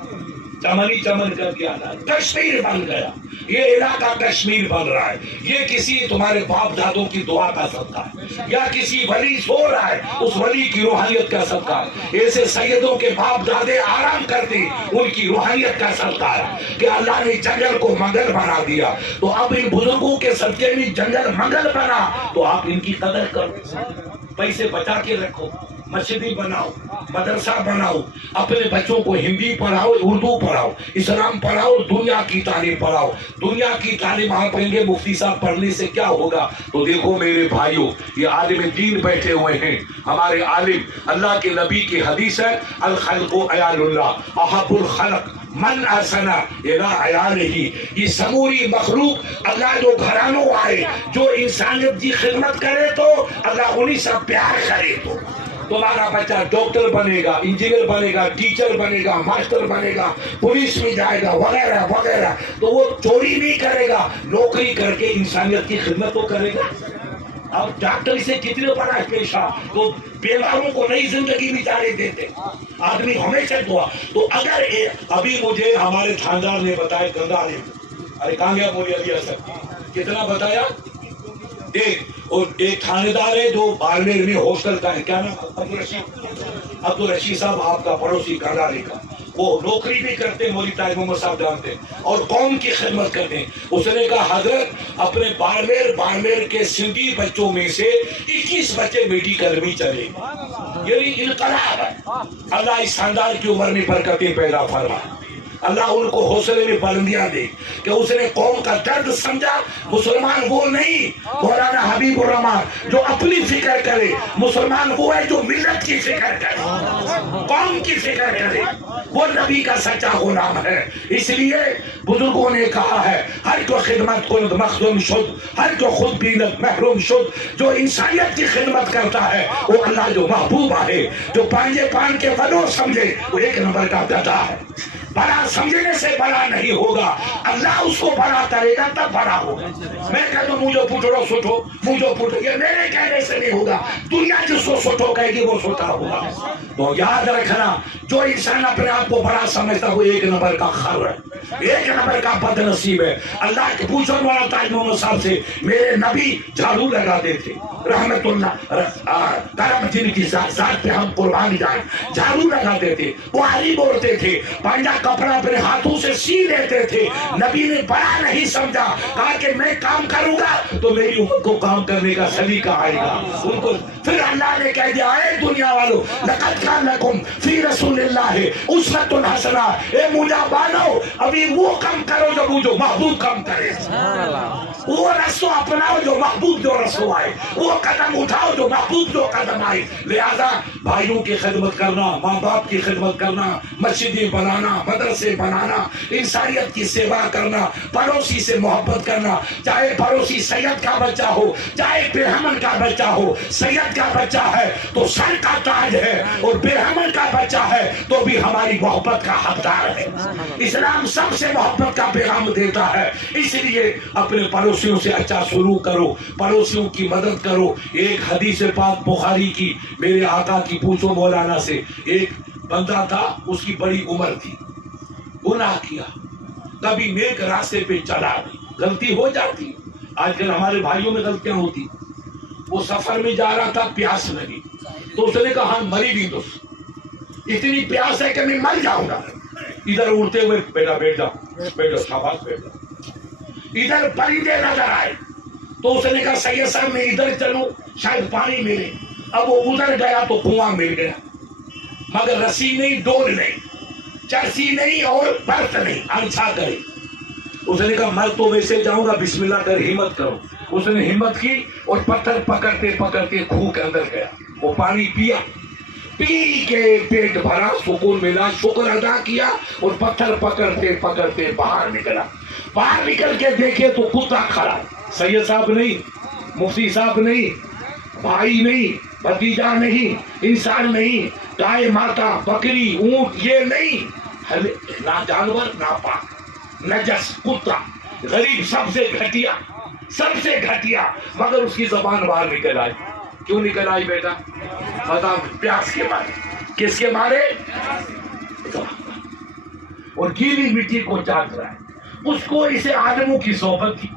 چمنی چمن کر کے آتا ہے کشمیر بن گیا یہ علاقہ کشمیر بن رہا ہے یہ کسی تمہارے باپ دادوں کی دعا کا صدقہ ہے یا کسی ولی سو رہا ہے اس ولی کی روحانیت کا صدقہ ہے ایسے سیدوں کے باپ دادے آرام کرتے ان کی روحانیت کا صدقہ ہے کہ اللہ نے جنگل کو منگل بنا دیا تو اب ان بزرگوں کے صدقے میں جنگل منگل بنا تو آپ ان کی قدر کرو پیسے بچا کے رکھو مسجدیں بناؤ مدرسہ بناؤ اپنے بچوں کو ہندی پڑھاؤ اردو پڑھاؤ اسلام پڑھاؤ دنیا کی تعلیم پڑھاؤ دنیا کی تعلیم آپ کہیں گے مفتی صاحب پڑھنے سے کیا ہوگا تو دیکھو میرے بھائیوں یہ عالم دین بیٹھے ہوئے ہیں ہمارے عالم اللہ کے نبی کی حدیث ہے الخلق عیال اللہ احب الخلق من احسن الی عیالہ یہ سموری مخلوق اللہ جو گھرانوں آئے جو انسانیت کی خدمت کرے تو اللہ انہی سے پیار کرے تو تمہارا بچہ ڈاکٹر بنے گا انجینئر بنے گا ٹیچر بنے گا ماسٹر بنے گا پولیس میں جائے گا وغیرہ وغیرہ تو وہ چوری نہیں کرے گا نوکری کر کے انسانیت کی خدمت تو کرے گا اب ڈاکٹر سے کتنے بڑا پیشہ تو بیماروں کو نئی زندگی بچارے دیتے آدمی ہمیشہ دعا تو اگر ابھی مجھے ہمارے خاندان نے بتایا گنگا نے ارے کہاں گیا بولے ابھی ایسا کتنا بتایا دیکھ اور ایک تھانے دار ہے جو بارمیر میں ہاسٹل کا ہے کیا نام عبدالرشید صاحب آپ کا پڑوسی گنگالے کا وہ نوکری بھی کرتے ہیں مولوی طاہر محمد صاحب جانتے ہیں اور قوم کی خدمت کرتے ہیں اس نے کہا حضرت اپنے بارمیر کے سندھی بچوں میں سے 21 بچے میڈیکل میں چلے یعنی انقلاب ہے اللہ اس خاندان کی عمر میں برکتیں پیدا فرمائے اللہ ان کو حوصلے میں بلندیاں دے کہ اس نے قوم کا درد سمجھا مسلمان وہ نہیں مولانا حبیب الرحمن جو اپنی فکر کرے مسلمان وہ ہے جو ملت کی فکر کرے قوم کی فکر کرے وہ نبی کا سچا غلام ہے اس لیے بزرگوں نے کہا ہے ہر کو خدمت کند مخدوم شد ہر کو خود بینت محروم شد جو انسانیت کی خدمت کرتا ہے وہ اللہ جو محبوب ہے جو پانجے پان کے ولو سمجھے وہ ایک نمبر کا گدھا ہے بڑا سمجھنے سے بڑا نہیں ہوگا اللہ اس کو بڑا کرے گا تب بڑا ہوگا میں کہتا ہوں مجھے پوچھو سوٹو مجھے پوچھو یہ میرے کہنے سے نہیں ہوگا دنیا جس کو سوٹو کہے گی وہ سوٹا ہوگا تو یاد رکھنا جو انسان اپنے آپ کو بڑا سمجھتا وہ ایک نمبر کا خر ہے ایک نمبر کا بد نصیب ہے اللہ کے پوچھو والا تاج محمد صاحب سے میرے نبی جھاڑو لگاتے تھے رحمت اللہ کرم جن کی ذات پہ ہم قربان جائیں جھاڑو لگاتے تھے بخاری بولتے تھے پنجا کپڑا اپنے ہاتھوں سے سی لیتے تھے نبی نے بڑا نہیں سمجھا کہا کہ میں کام کروں گا تو میری امت کو کام کرنے کا سلیقہ آئے گا ان کو پھر اللہ نے کہہ دیا اے دنیا والو لقد کان لکم فی رسول اللہ اسوۃ حسنہ اے مجھا بانو ابھی وہ کام کرو جو محبوب کام کرے وہ رسو اپناؤ جو محبوب جو رسو آئے وہ قدم اٹھاؤ جو محبوب جو قدم آئے لہذا بھائیوں کی خدمت کرنا ماں باپ کی خدمت کرنا مسجدیں بنانا مدرسے بنانا انسانیت کی سیوا کرنا پڑوسی سے محبت کرنا چاہے پڑوسی سید کا بچہ ہو چاہے برہمن کا بچہ ہو سید کا بچہ ہے تو سر کا تاج ہے اور برہمن کا بچہ ہے تو بھی ہماری محبت کا حقدار ہے اسلام سب سے محبت کا پیغام دیتا ہے اس لیے اپنے پڑوسیوں سے اچھا سلوک کرو پڑوسیوں کی مدد کرو ایک حدیث پاک بخاری کی میرے آقا کی پوچھو مولانا سے ایک بندہ تھا اس کی بڑی عمر تھی گناہ کیا کبھی نیک راستے پہ چلا نہیں غلطی ہو جاتی آج کل ہمارے بھائیوں میں غلطیاں ہوتی وہ سفر میں جا رہا تھا پیاس لگی تو اس نے کہا ہم مری بھی دوست اتنی پیاس ہے کہ میں مر جاؤں گا ادھر اڑتے ہوئے بیٹا بیٹھ جاؤ بیٹھو شاباش بیٹھ جاؤ ادھر پرندے نظر آئے تو اس نے کہا سید صاحب میں ادھر چلوں شاید پانی ملے. اب وہ ادھر گیا تو کنواں مل گیا، مگر رسی نہیں، ڈور نہیں، چرسی نہیں اور برف نہیں. اچھا کرے. اس نے کہا میں تو ویسے جاؤں گا، بسم اللہ کر ہمت کرو. اس نے ہمت کی اور پتھر پکڑتے پکڑتے کھو کے اندر گیا. وہ پانی پیا، پی کے پیٹ بھرا، سکون ملا، شکر ادا کیا اور پتھر پکڑتے پکڑتے باہر نکلا. باہر نکل کے دیکھے تو کتا کھڑا. سید صاحب نہیں، مفتی صاحب نہیں، بھائی نہیں، بھتیجا نہیں، انسان نہیں، گائے ماتا، بکری، اونٹ، یہ نہیں، نہ جانور نہ پاک، نجس کتا، غریب، سب سے گھٹیا، سب سے گھٹیا. مگر اس کی زبان باہر نکل آئی. کیوں نکل آئی بیٹا؟ بتا. پیاس کے مارے. کس کے مارے؟ اور گیلی مٹی کو چاٹ رہا ہے. اس کو اسے عالموں کی صحبت تھی،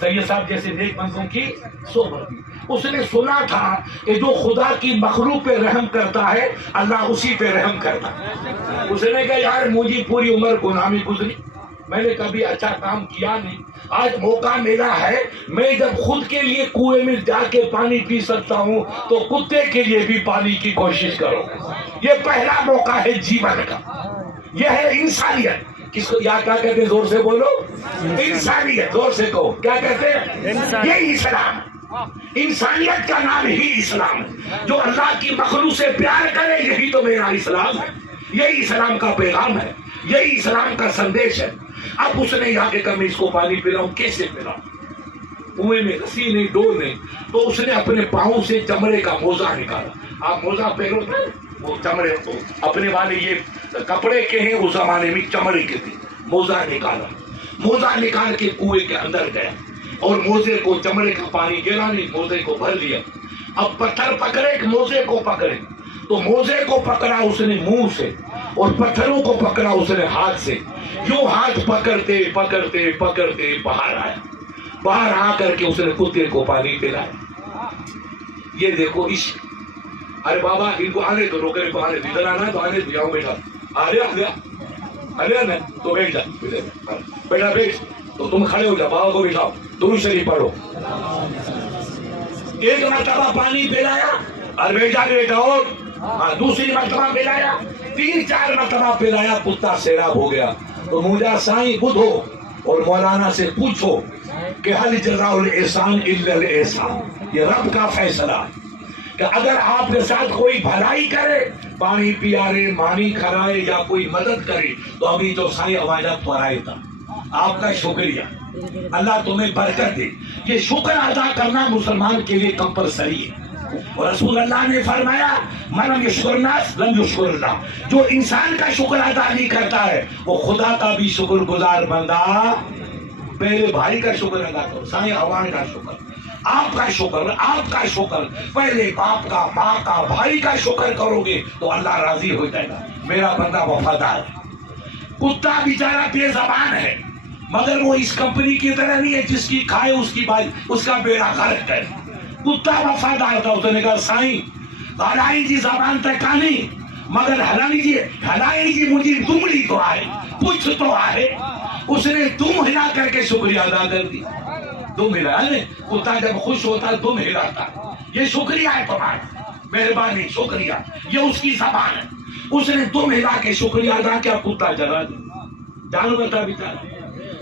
سید صاحب جیسے نیک بندوں کی صحبت تھی. اس نے سنا تھا کہ جو خدا کی مخلوق پہ رحم کرتا ہے اللہ اسی پہ رحم کرتا ہے. اس نے کہا یار مجھے پوری عمر گناہ میں گزری، میں نے کبھی اچھا کام کیا نہیں، آج موقع ملا ہے، میں جب خود کے لیے کنویں میں جا کے پانی پی سکتا ہوں تو کتے کے لیے بھی پانی کی کوشش کرو. یہ پہلا موقع ہے جیون کا. یہ ہے انسانیت. کس کو یا کیا کہتے ہیں؟ زور سے بولو. انسانیت. زور سے کہو. کیا کہتے ہیں؟ یہ اسلام. انسانیت کا نام ہی اسلام ہے. جو اللہ کی مخلوق سے پیار کرے یہی تو میرا اسلام ہے. یہی اسلام کا پیغام ہے، یہی اسلام کا سندیش ہے. اب اس نے یہاں کے کم اس کو پانی پلاؤں، کیسے پلاؤں؟ کنویں میں رسی نہیں، ڈور نہیں. تو اس نے اپنے پاؤں سے چمڑے کا موزہ نکالا. آپ موزہ پہنو تھے وہ چمڑے کو اپنے والے یہ کپڑے کے ہیں، اس زمانے میں چمڑے کے تھے. موزہ نکالا. موزہ نکال کے کنویں کے اندر گیا اور موزے کو، چمڑے کا پانی گرا نہیں، موزے کو بھر لیا. اب پتھر پکڑے کہ موزے کو پکڑے؟ تو موزے کو پکڑا اس نے منہ سے اور پتھروں کو پکڑا اس نے ہاتھ سے. یوں ہاتھ پکڑتے پکڑتے پکڑتے باہر آیا. باہر آ کر کے اس نے کتے کو پانی پلایا. یہ دیکھو عشق. ارے بابا ان کو آنے تو روکے کو آنے، ادھر آنا تو آنے تو بیٹھا. ارے نا تو بیٹھ جا بیٹا، بیٹھ. تو تم کھڑے ہو جا، بابا کو بٹھاؤ، درود شریف پڑھو. ایک مرتبہ پانی پلایا اور بیٹھ جا بیٹا. اور دوسری مرتبہ پلایا، 3-4 مرتبہ پلایا. کتا سیراب ہو گیا. تو موجا سائیں بدھو اور مولانا سے پوچھو کہ حل جزاء الاحسان الا الاحسان. یہ رب کا فیصلہ ہے کہ اگر آپ کے ساتھ کوئی بھلائی کرے، پانی پیارے، مانی کھرائے یا کوئی مدد کرے تو ابھی تو سائیں آوازات پڑھائے تھا. آپ کا شکریہ، اللہ تمہیں برکت دے. یہ شکر ادا کرنا مسلمان کے لیے کمپلسری ہے. اور رسول اللہ نے فرمایا من لم یشکر الناس لم یشکر اللہ. جو انسان کا شکر ادا نہیں کرتا ہے وہ خدا کا بھی شکر گزار بندہ. پہلے بھائی کا شکر ادا کرو، سائیں عوام کا شکر، آپ کا شکر، آپ کا شکر. پہلے باپ کا، ماں کا، بھائی کا شکر کرو گے تو اللہ راضی ہو جائے گا. میرا بندہ وفادار ہے. کتا بیچارہ بے زبان ہے مگر وہ اس کمپنی کی طرح نہیں ہے جس کی کھائے اس کی بات، اس کا بیڑا غرق ہے. کتا وفادار تھا. اس نے کہا سائیں ہلائی جی زبان تک نہیں مگر ہلائی جی مجھے دمڑی تو آئے، پوچھ تو آئے. اس نے دم ہلا کر کے شکریہ ادا کر دی. دم ہلا ہے، کتا جب خوش ہوتا دم ہلاتا. یہ شکریہ ہے تمہارا، مہربانی، شکریہ. یہ اس کی زبان ہے. اس نے دم ہلا کے شکریہ ادا کیا. کتا جلا دیا، جانور تھا بیچارہ.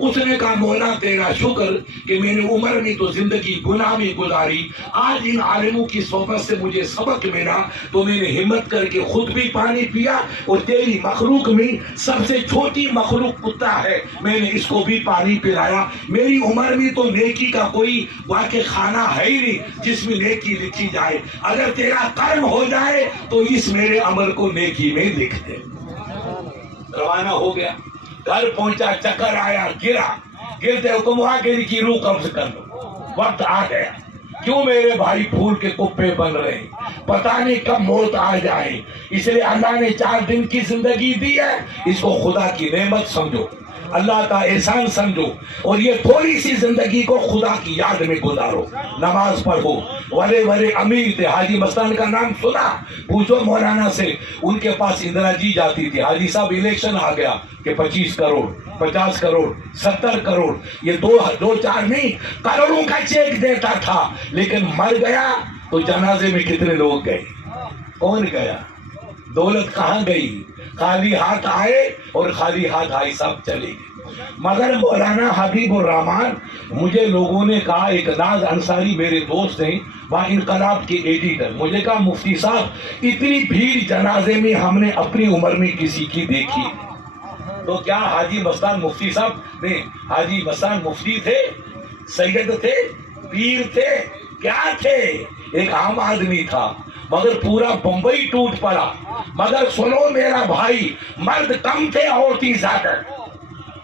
اس نے کہا مولا تیرا شکر کہ میں نے عمر میں تو زندگی گناہ میں گزاری، آج ان عالموں کی صحبت سے مجھے سبق ملا تو میں نے ہمت کر کے خود بھی پانی پیا اور تیری مخلوق میں سب سے چھوٹی مخلوق کتا ہے، میں نے اس کو بھی پانی پلایا. میری عمر میں تو نیکی کا کوئی واقع خانہ ہے ہی نہیں جس میں نیکی لکھی جائے. اگر تیرا کرم ہو جائے تو اس میرے عمل کو نیکی میں لکھ دے. روانہ ہو گیا، گھر پہنچا، چکر آیا، گرا. گرتے حکم ہوا کہ کی روح قبض کر لو. وقت آ گیا. کیوں میرے بھائی پھول کے کپے بن رہے ہیں، پتہ نہیں کب موت آ جائے. اس لیے اللہ نے 4 دن کی زندگی دی ہے، اس کو خدا کی نعمت سمجھو. اللہ کا احسان سمجھو اور یہ تھوڑی سی زندگی کو خدا کی یاد میں گزارو. نماز پڑھو. بڑے بڑے امیر تھے. حاجی مستان کا نام سنا؟ پوچھو مولانا سے. ان کے پاس اندرا جی جاتی تھی. حاجی صاحب الیکشن آ گیا کہ 25 کروڑ 50 کروڑ 70 کروڑ یہ دو چار نہیں کروڑوں کا چیک دیتا تھا. لیکن مر گیا تو جنازے میں کتنے لوگ گئے؟ کون گیا؟ دولت کہاں گئی؟ خالی ہاتھ آئے اور خالی ہاتھ آئے سب چلے گئے. مگر مولانا حبیب الرحمان مجھے لوگوں نے کہا، ایک ناز انصاری میرے دوست ہیں وہاں انقلاب کے ایڈیٹر، مجھے کہا مفتی صاحب اتنی بھیڑ جنازے میں ہم نے اپنی عمر میں کسی کی دیکھی. تو کیا حاجی مستان مفتی صاحب نے، حاجی مستان مفتی تھے، سید تھے، پیر تھے، کیا تھے؟ ایک عام آدمی تھا مگر پورا بمبئی ٹوٹ پڑا. مگر سنو میرا بھائی، مرد کم تھے عورتیں زیادہ.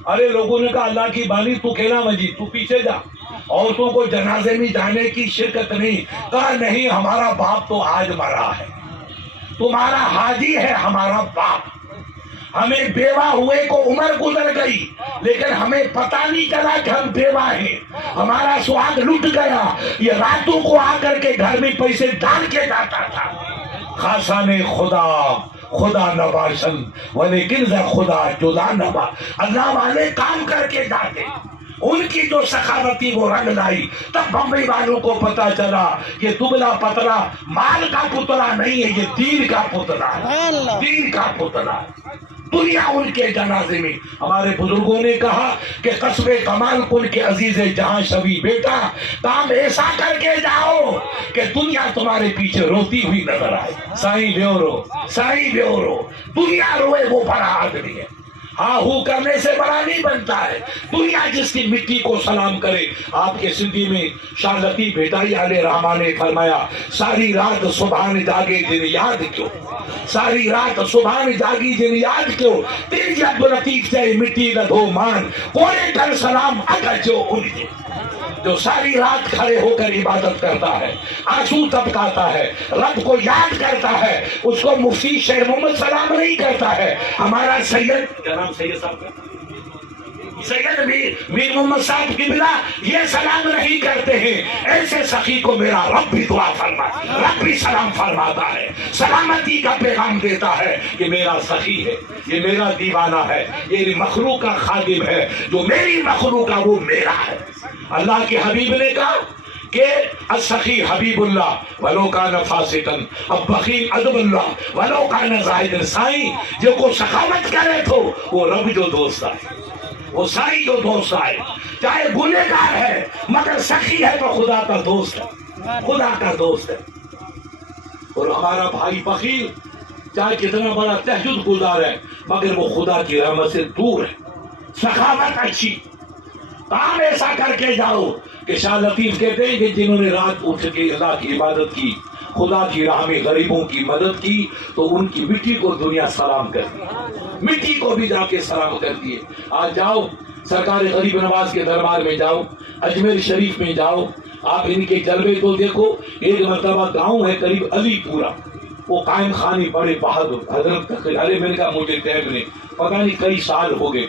ارے لوگوں نے کہا اللہ کی بانی تو کہنا مجید تو پیچھے جا، عورتوں کو جنازے میں جانے کی شرکت نہیں. کہا نہیں، ہمارا باپ تو آج مرا ہے، تمہارا حاجی ہے ہمارا باپ. ہمیں بیوہ ہوئے کو عمر گزر گئی لیکن ہمیں پتہ نہیں چلا کہ ہم بیوہ ہیں. ہمارا سہاگ لٹ گیا. یہ راتوں کو آ کر کے گھر میں پیسے ڈال کے جاتا تھا. خاصان خدا نواشن ولیکن ز خدا جدا نوا. اللہ والے کام کر کے جاتے. ان کی جو سخاوتی وہ رنگ لائی. تب بمبئی والوں کو پتا چلا یہ دبلا پتلا مال کا پتلا نہیں ہے، یہ دین کا پتلا ہے. دین کا پتلا ہے. دنیا ان کے جنازے میں. ہمارے بزرگوں نے کہا کہ قصب کمال کن کے عزیز جہاں شبی بیٹا کام ایسا کر کے جاؤ کہ دنیا تمہارے پیچھے روتی ہوئی نظر آئے. سائیں بیورو، سائیں بیورو. دنیا روئے وہ بڑا آدمی ہے. ہاں ہو کرنے سے بڑا نہیں بنتا ہے. دنیا جس کی مٹی کو سلام کرے. آپ کے سندھی میں شاہ لطیف بھٹائی علیہ رحمٰن نے فرمایا ساری رات سبحان جاگے جن یاد کیوں، ساری رات سبحان جاگی جن یاد کیوں. تیری عبد لطیف چاہے مٹی نہ دھو مان کونے کر سلام اگر جو ان کے. جو ساری رات کھڑے ہو کر عبادت کرتا ہے، آنسو ٹپکاتا ہے، رب کو یاد کرتا ہے، اس کو مفتی شیر محمد سلام نہیں کرتا ہے. ہمارا سید، کیا نام سید صاحب کا؟ سید میر محمد صاحب قبلہ یہ سلام نہیں کرتے ہیں. ایسے سخی کو میرا رب بھی دعا فرمائے، رب بھی سلام فرماتا ہے، سلامتی کا پیغام دیتا ہے کہ میرا سخی ہے، یہ میرا دیوانہ ہے، یہ مخلوق کا خادم ہے، جو میری مخلوق کا وہ میرا ہے. اللہ کے حبیب نے کہا کہ السخی حبیب اللہ ولو کان فاسقن، اب بخیل ادب اللہ ولو کان زاہدن. سائیں جو کو سخاوت کرے تو وہ رب جو دوست ہے، وہ سائیں جو دوست آئے چاہے گنہگار ہے مگر سخی ہے تو خدا کا دوست ہے، خدا کا دوست ہے. اور ہمارا بھائی بخیل چاہے کتنا بڑا تہجد گزار ہے مگر وہ خدا کی رحمت سے دور ہے. سخاوت اچھی، کام ایسا کر کے جاؤ کہ شاہ لطیف کہتے ہیں کہ جنہوں نے رات اٹھ کے اللہ کی عبادت کی، خدا کی راہ میں غریبوں کی مدد کی تو ان کی مٹی کو دنیا سلام کرتی ہے، مٹی کو بھی جا کے سلام کرتی ہے. آج جاؤ سرکار غریب نواز کے دربار میں جاؤ، اجمیر شریف میں جاؤ، آپ ان کے جلوے کو دیکھو. ایک مرتبہ گاؤں ہے قریب علی پورا، وہ قائم خانی بڑے بہادر حضرت تک. ارے میں نے کہا مجھے ٹائم نہیں، پتہ نہیں کئی سال ہو گئے.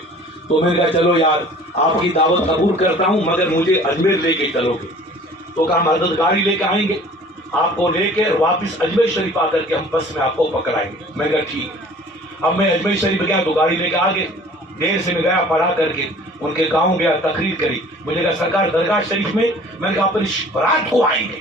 تو میں نے کہا چلو یار آپ کی دعوت قبول کرتا ہوں مگر مجھے اجمیر لے کے چلو گے. تو کہا ہم حضرت گاڑی لے کے آئیں گے، آپ کو لے کے واپس اجمیر شریف آ کر کے ہم بس میں آپ کو پکڑائیں گے. میں کہا ٹھیک. اب میں اجمیر شریف گیا تو گاڑی لے کے آگے دیر سے میں گیا، پڑھا کر کے ان کے گاؤں گیا، تقریر کری. مجھے کہا سرکار درگاہ شریف میں، میں نے کہا اپنی رات کو آئیں گے،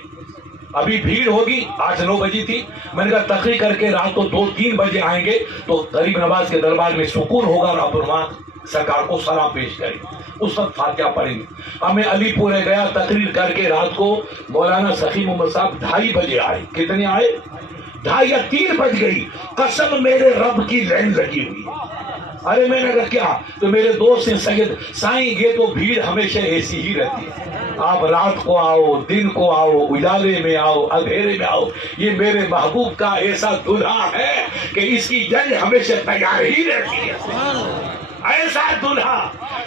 ابھی بھیڑ ہوگی، 8-9 بجے تھی. میں نے کہا تقریر کر کے رات کو 2-3 بجے آئیں گے تو غریب نواز کے دربار میں سکون ہوگا اور آپ وہاں سرکار کو سلام پیش کریں، اس وقت فاتحہ پڑھیں گے. اب میں علی پورے گیا، تقریر کر کے رات کو مولانا سخی محمد صاحب 2:30 بجے آئے. کتنے آئے؟ 2:30 یا 3 بج گئی. قسم میرے رب کی لائن لگی ہوئی. ارے میں نے کہا کیا؟ تو میرے دوست ہیں سید سائیں یہ تو بھیڑ ہمیشہ ایسی ہی رہتی ہے، آپ رات کو آؤ، دن کو آؤ، اجالے میں آؤ، اندھیرے میں آؤ، یہ میرے محبوب کا ایسا دلہا ہے کہ اس کی جنگ ہمیشہ تیار ہی رہتی ہے. ایسا دلہا،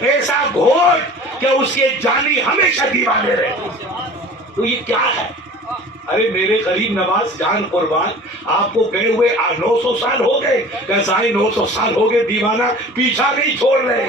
ایسا گھوڑ کہ اس کے جانی ہمیشہ دیوانے رہتے. تو یہ کیا ہے؟ ارے میرے غریب نواز جان قربان، آپ کو کہے ہوئے 900 سال ہو گئے. کہ سائیں 900 سال ہو گئے، دیوانہ پیچھا نہیں چھوڑ رہے،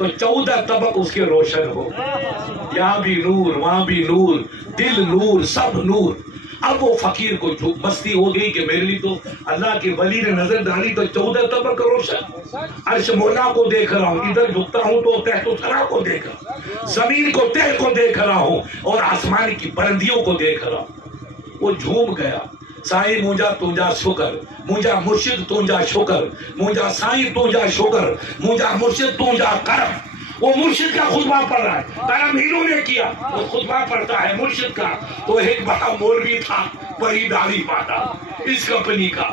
تو 14 طبق اس کے روشن ہو. یہاں بھی نور، وہاں بھی نور، دل نور، سب نور. اب وہ فقیر کو مستی ہو گئی کہ میرے لیے تو اللہ کے ولی نے نظر ڈالی تو 14 طبق روشن. عرش مولا کو دیکھ رہا ہوں، ادھر جھکتا ہوں تو تحت و ثری کو دیکھ رہا ہوں، زمین کو تہ کو دیکھ رہا ہوں اور آسمان کی بلندیوں کو دیکھ رہا ہوں. وہ جھوم گیا. سائیں مجھا تجھا شکر، مجھا مرشد تجھا شکر، مجھا سائیں تجھا شکر، مجھا مرشد تجھا کرم. وہ مرشد کا خطبہ پڑھ رہا ہے، کرم انہوں نے کیا. وہ خطبہ پڑھتا ہے مرشد کا. تو ایک بڑا مولوی تھا، بڑی داڑھی باندھا اس کمپنی کا،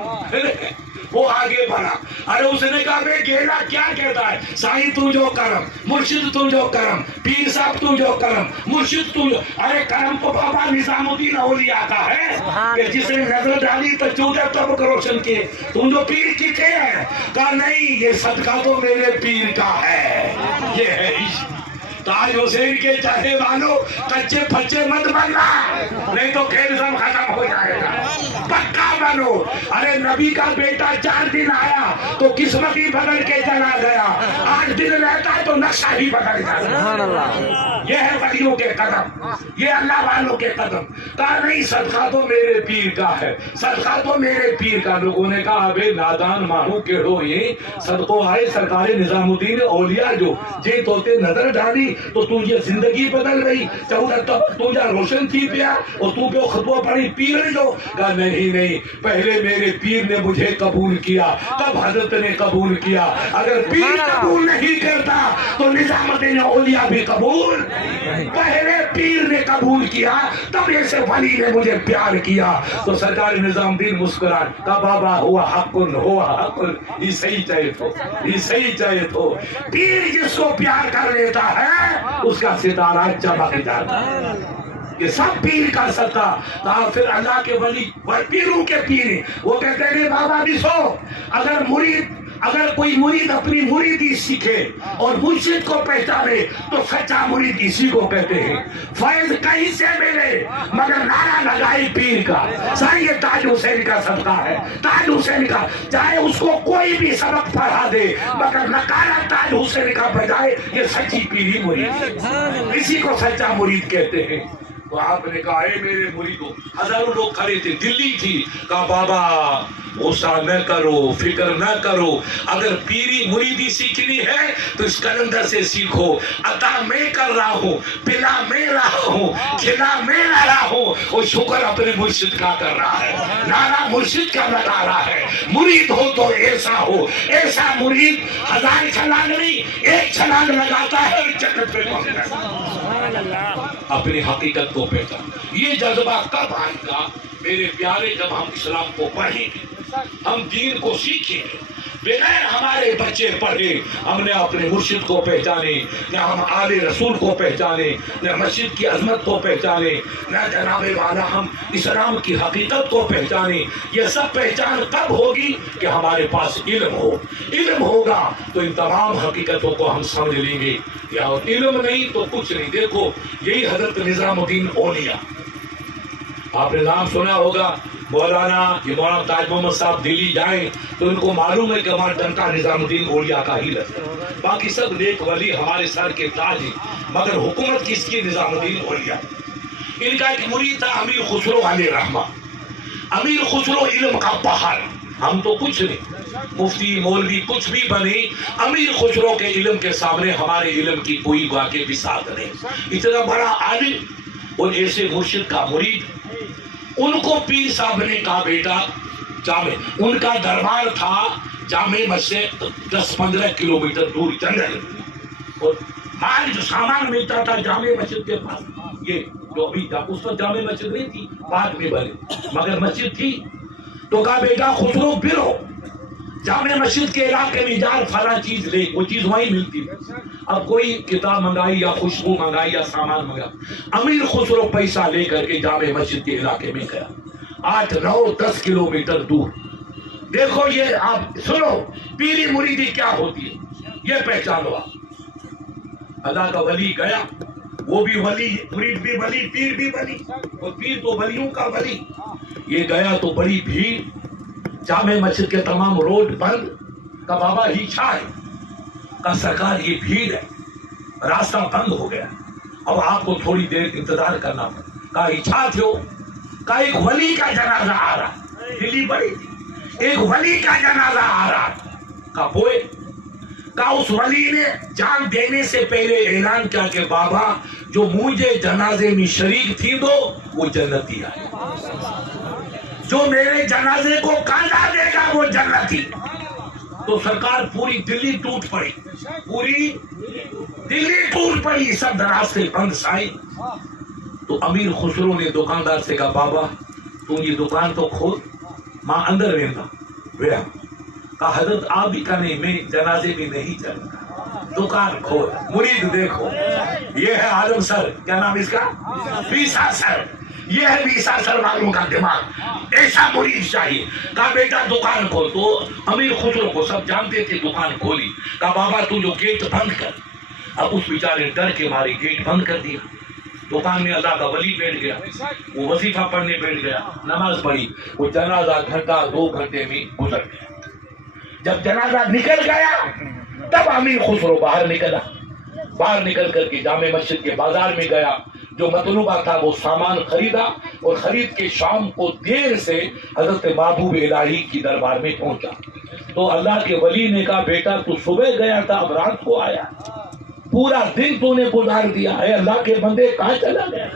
وہ آگے بڑھا. ارے اس نے کہا بے گیلا کیا کہتا ہے؟ سائیں تو جو کرم، مرشد تو جو کرم، پیر صاحب تو جو کرم، مرشد تو جو. ارے کرم تو بابا نظام الدین اولیاء کا ہے کہ جس نے نظر ڈالی تو 14 طبق روشن کیے. تم جو پیر کتنے ہیں؟ کہا نہیں، یہ صدقہ تو میرے پیر کا ہے. یہ ہے عشق. تاج حسین کے چاہے والوں کچے پچے مت بننا، نہیں تو کھیل سب ختم ہو جائے گا. پکا بنو. ارے نبی کا بیٹا 4 دن آیا تو قسمت ہی بدل کے چلا گیا، 8 دن رہتا ہے تو نقشہ ہی بدل جاتا. یہ ہے ولیوں کے قدم، یہ اللہ والوں کے قدم. کہا نہیں، صدقہ تو میرے پیر کا ہے، صدقہ تو میرے پیر کا. لوگوں نے کہا ابے نادان مانو کیڑو یہ صدقوں آئے سرکار نظام الدین اولیاء جو جے توتے نظر ڈالی تو تجھے زندگی بدل گئی. 14 طبق تجھا روشن تھی پیا اور تو پہ خطبہ پڑھی پیر جو. کہا نہیں، پہلے میرے پیر نے مجھے قبول کیا، تب حضرت نے قبول کیا. اگر پیر قبول نہیں کرتا تو نظام الدین اولیاء بھی قبول. پہلے پیر نے قبول کیا تب ایسے ولی نے مجھے پیار کیا. تو سرکار نظام الدین مسکران کا بابا ہوا حق، یہ صحیح چاہے تو پیر جس کو پیار کر لیتا ہے اس کا ستارہ چمک جاتا ہے. یہ سب پیر کا صدقہ. کہا پھر اللہ کے ولی پیروں کے پیر وہ کہتے ہیں بابا بھی سو. اگر کوئی مرید اپنی مریدی سیکھے اور مرشد کو پہچانے تو سچا مرید اسی کو کہتے ہیں. فیض کہیں سے ملے مگر نعرہ لگائی پیر کا. سائیں یہ تاج حسین کا صدقہ ہے، تاج حسین کا. چاہے اس کو کوئی بھی سبق پڑھا دے مگر نکارا تاج حسین کا بجائے یہ سچی پیری مرید ہے. اسی کو سچا مرید کہتے ہیں. تو آپ نے کہا اے میرے مریدوں، ہزاروں لوگ کھڑے تھے، دلی تھی. کہا بابا غصہ نہ کرو، فکر نہ کرو. اگر پیری مریدی سیکھنی ہے تو اس کلندر سے سیکھو. عطا میں کر رہا ہوں، پلا میں رہا ہوں، کھلا میں رہا ہوں، اور شکر اپنے مرشد کا کر رہا ہے. نعرہ مرشد کا لگا رہا ہے. مرید ہو تو ایسا ہو، ایسا مرید 1000 چھلانگ نہیں، 1 چھلانگ لگاتا ہے اور جنت پہ پہنچتا ہے. اپنی حقیقت کو پہچان. یہ جذبہ کب آئے گا میرے پیارے؟ جب ہم اسلام کو پڑھیں گے، ہم دین کو سیکھیں گے. بغیر ہمارے بچے پڑھے ہم نے اپنے مرشد کو پہچانے، نہ ہم آل رسول کو پہچانے، نہ مسجد کی عظمت کو پہچانے، نہ جناب والا ہم اسلام کی حقیقت کو پہچانے. یہ سب پہچان کب ہوگی کہ ہمارے پاس علم ہو. علم ہوگا تو ان تمام حقیقتوں کو ہم سمجھ لیں گے. یا علم نہیں تو کچھ نہیں. دیکھو یہی حضرت نظام الدین اولیاء، آپ نے نام سنا ہوگا. مولانا تاج محمد صاحب دلی جائیں تو ان کو معلوم ہے کہ ہمارا ڈنکا نظام الدین اولیاء کا ہی ہے. باقی سب نیک ولی ہمارے سر کے تاج ہیں، مگر حکومت کس کی؟ نظام الدین اولیاء. ان کا ایک مرید تھا امیر خسرو علیہ رحمہ. امیر خسرو علم کا پہاڑ. ہم تو کچھ نہیں، مفتی مولوی کچھ بھی بنے، امیر خسرو کے علم کے سامنے ہمارے علم کی کوئی واقع بھی ساتھ نہیں. اتنا بڑا عالم اور ایسے مرشد کا مرید. ان کو پیر صاحب نے کہا بیٹا جامع، ان کا دربار تھا جامع مسجد 10-15 کلومیٹر دور جنگل، اور مال جو سامان ملتا تھا جامع مسجد کے پاس. یہ جو ابھی اس وقت جامع مسجد نہیں تھی، بعد میں بنے، مگر مسجد تھی. تو کہا بیٹا خسرو پھرو جامع مسجد کے علاقے میں جا، فلاں چیز لے. وہ چیز وہیں ملتی. اب کوئی کتاب منگائی یا خوشبو منگائی یا سامان منگا. امیر خسرو پیسہ لے کر کے جامع مسجد کے علاقے میں گیا، 8-9-10 کلومیٹر دور. دیکھو یہ آپ سنو پیری مریدی کیا ہوتی ہے، یہ پہچانو. اللہ کا ولی گیا، وہ بھی ولی، مرید بھی ولی، پیر بھی ولی، اور پیر تو ولیوں کا ولی. یہ گیا تو بڑی بھیڑ، جامع مسجد کے تمام روڈ بند. کا بابا ہی چھائے کا سرکار یہ بھیڑ ہے. راستہ بند ہو گیا. اب آپ کو تھوڑی دیر انتظار کرنا پڑا. کہا اچھا تھو کا ایک ولی کا جنازہ آ رہا. دلی بڑی تھی, ایک ولی کا جنازہ آ رہا. کہا بوئے, کہا اس ولی نے جان دینے سے پہلے اعلان کیا کہ بابا جو مجھے جنازے میں شریک تھی دو وہ جنتی ہے, جو میرے جنازے کو کاندھا دے گا وہ جنتی. تو سرکار پوری دلی ٹوٹ پڑی, پوری دلی ٹوٹ پڑی, سب راستے بند سائیں. تو امیر خسرو نے دکاندار سے کہا بابا تم یہ دکان تو کھول, ماں اندر رہنا. کہا حضرت آپ بھی کہا نہیں, میں جنازے میں نہیں چلتا, دکان کھول. مرید دیکھو, یہ ہے عالم سر, کیا نام اس کا, بیسا سر. یہ ہے بیسا سر والوں کا دماغ, ایسا مرید چاہیے. کہا بیٹا دکان کھول. تو امیر خسرو کو سب جانتے تھے, دکان کھولی. کہا بابا تو جو گیٹ بند کر. اب اس بیچارے ڈر کے مارے گیٹ بند کر دیا. دکان میں اللہ کا ولی بیٹھ گیا, وہ وظیفہ پڑھنے بیٹھ گیا, نماز پڑھی. وہ جنازہ گھنٹہ 2 گھنٹے میں گزر گیا. جب جنازہ نکل گیا تب امیر خسرو باہر نکلا. باہر نکل کر کے جامع مسجد کے بازار میں گیا, جو مطلوبہ تھا وہ سامان خریدا, اور خرید کے شام کو دیر سے حضرت محبوب الہی کی دربار میں پہنچا. تو اللہ کے ولی نے کہا بیٹا تو صبح گیا تھا, اب رات کو آیا, پورا دن تو نے گزار دیا ہے, اللہ کے بندے کہاں چلا گیا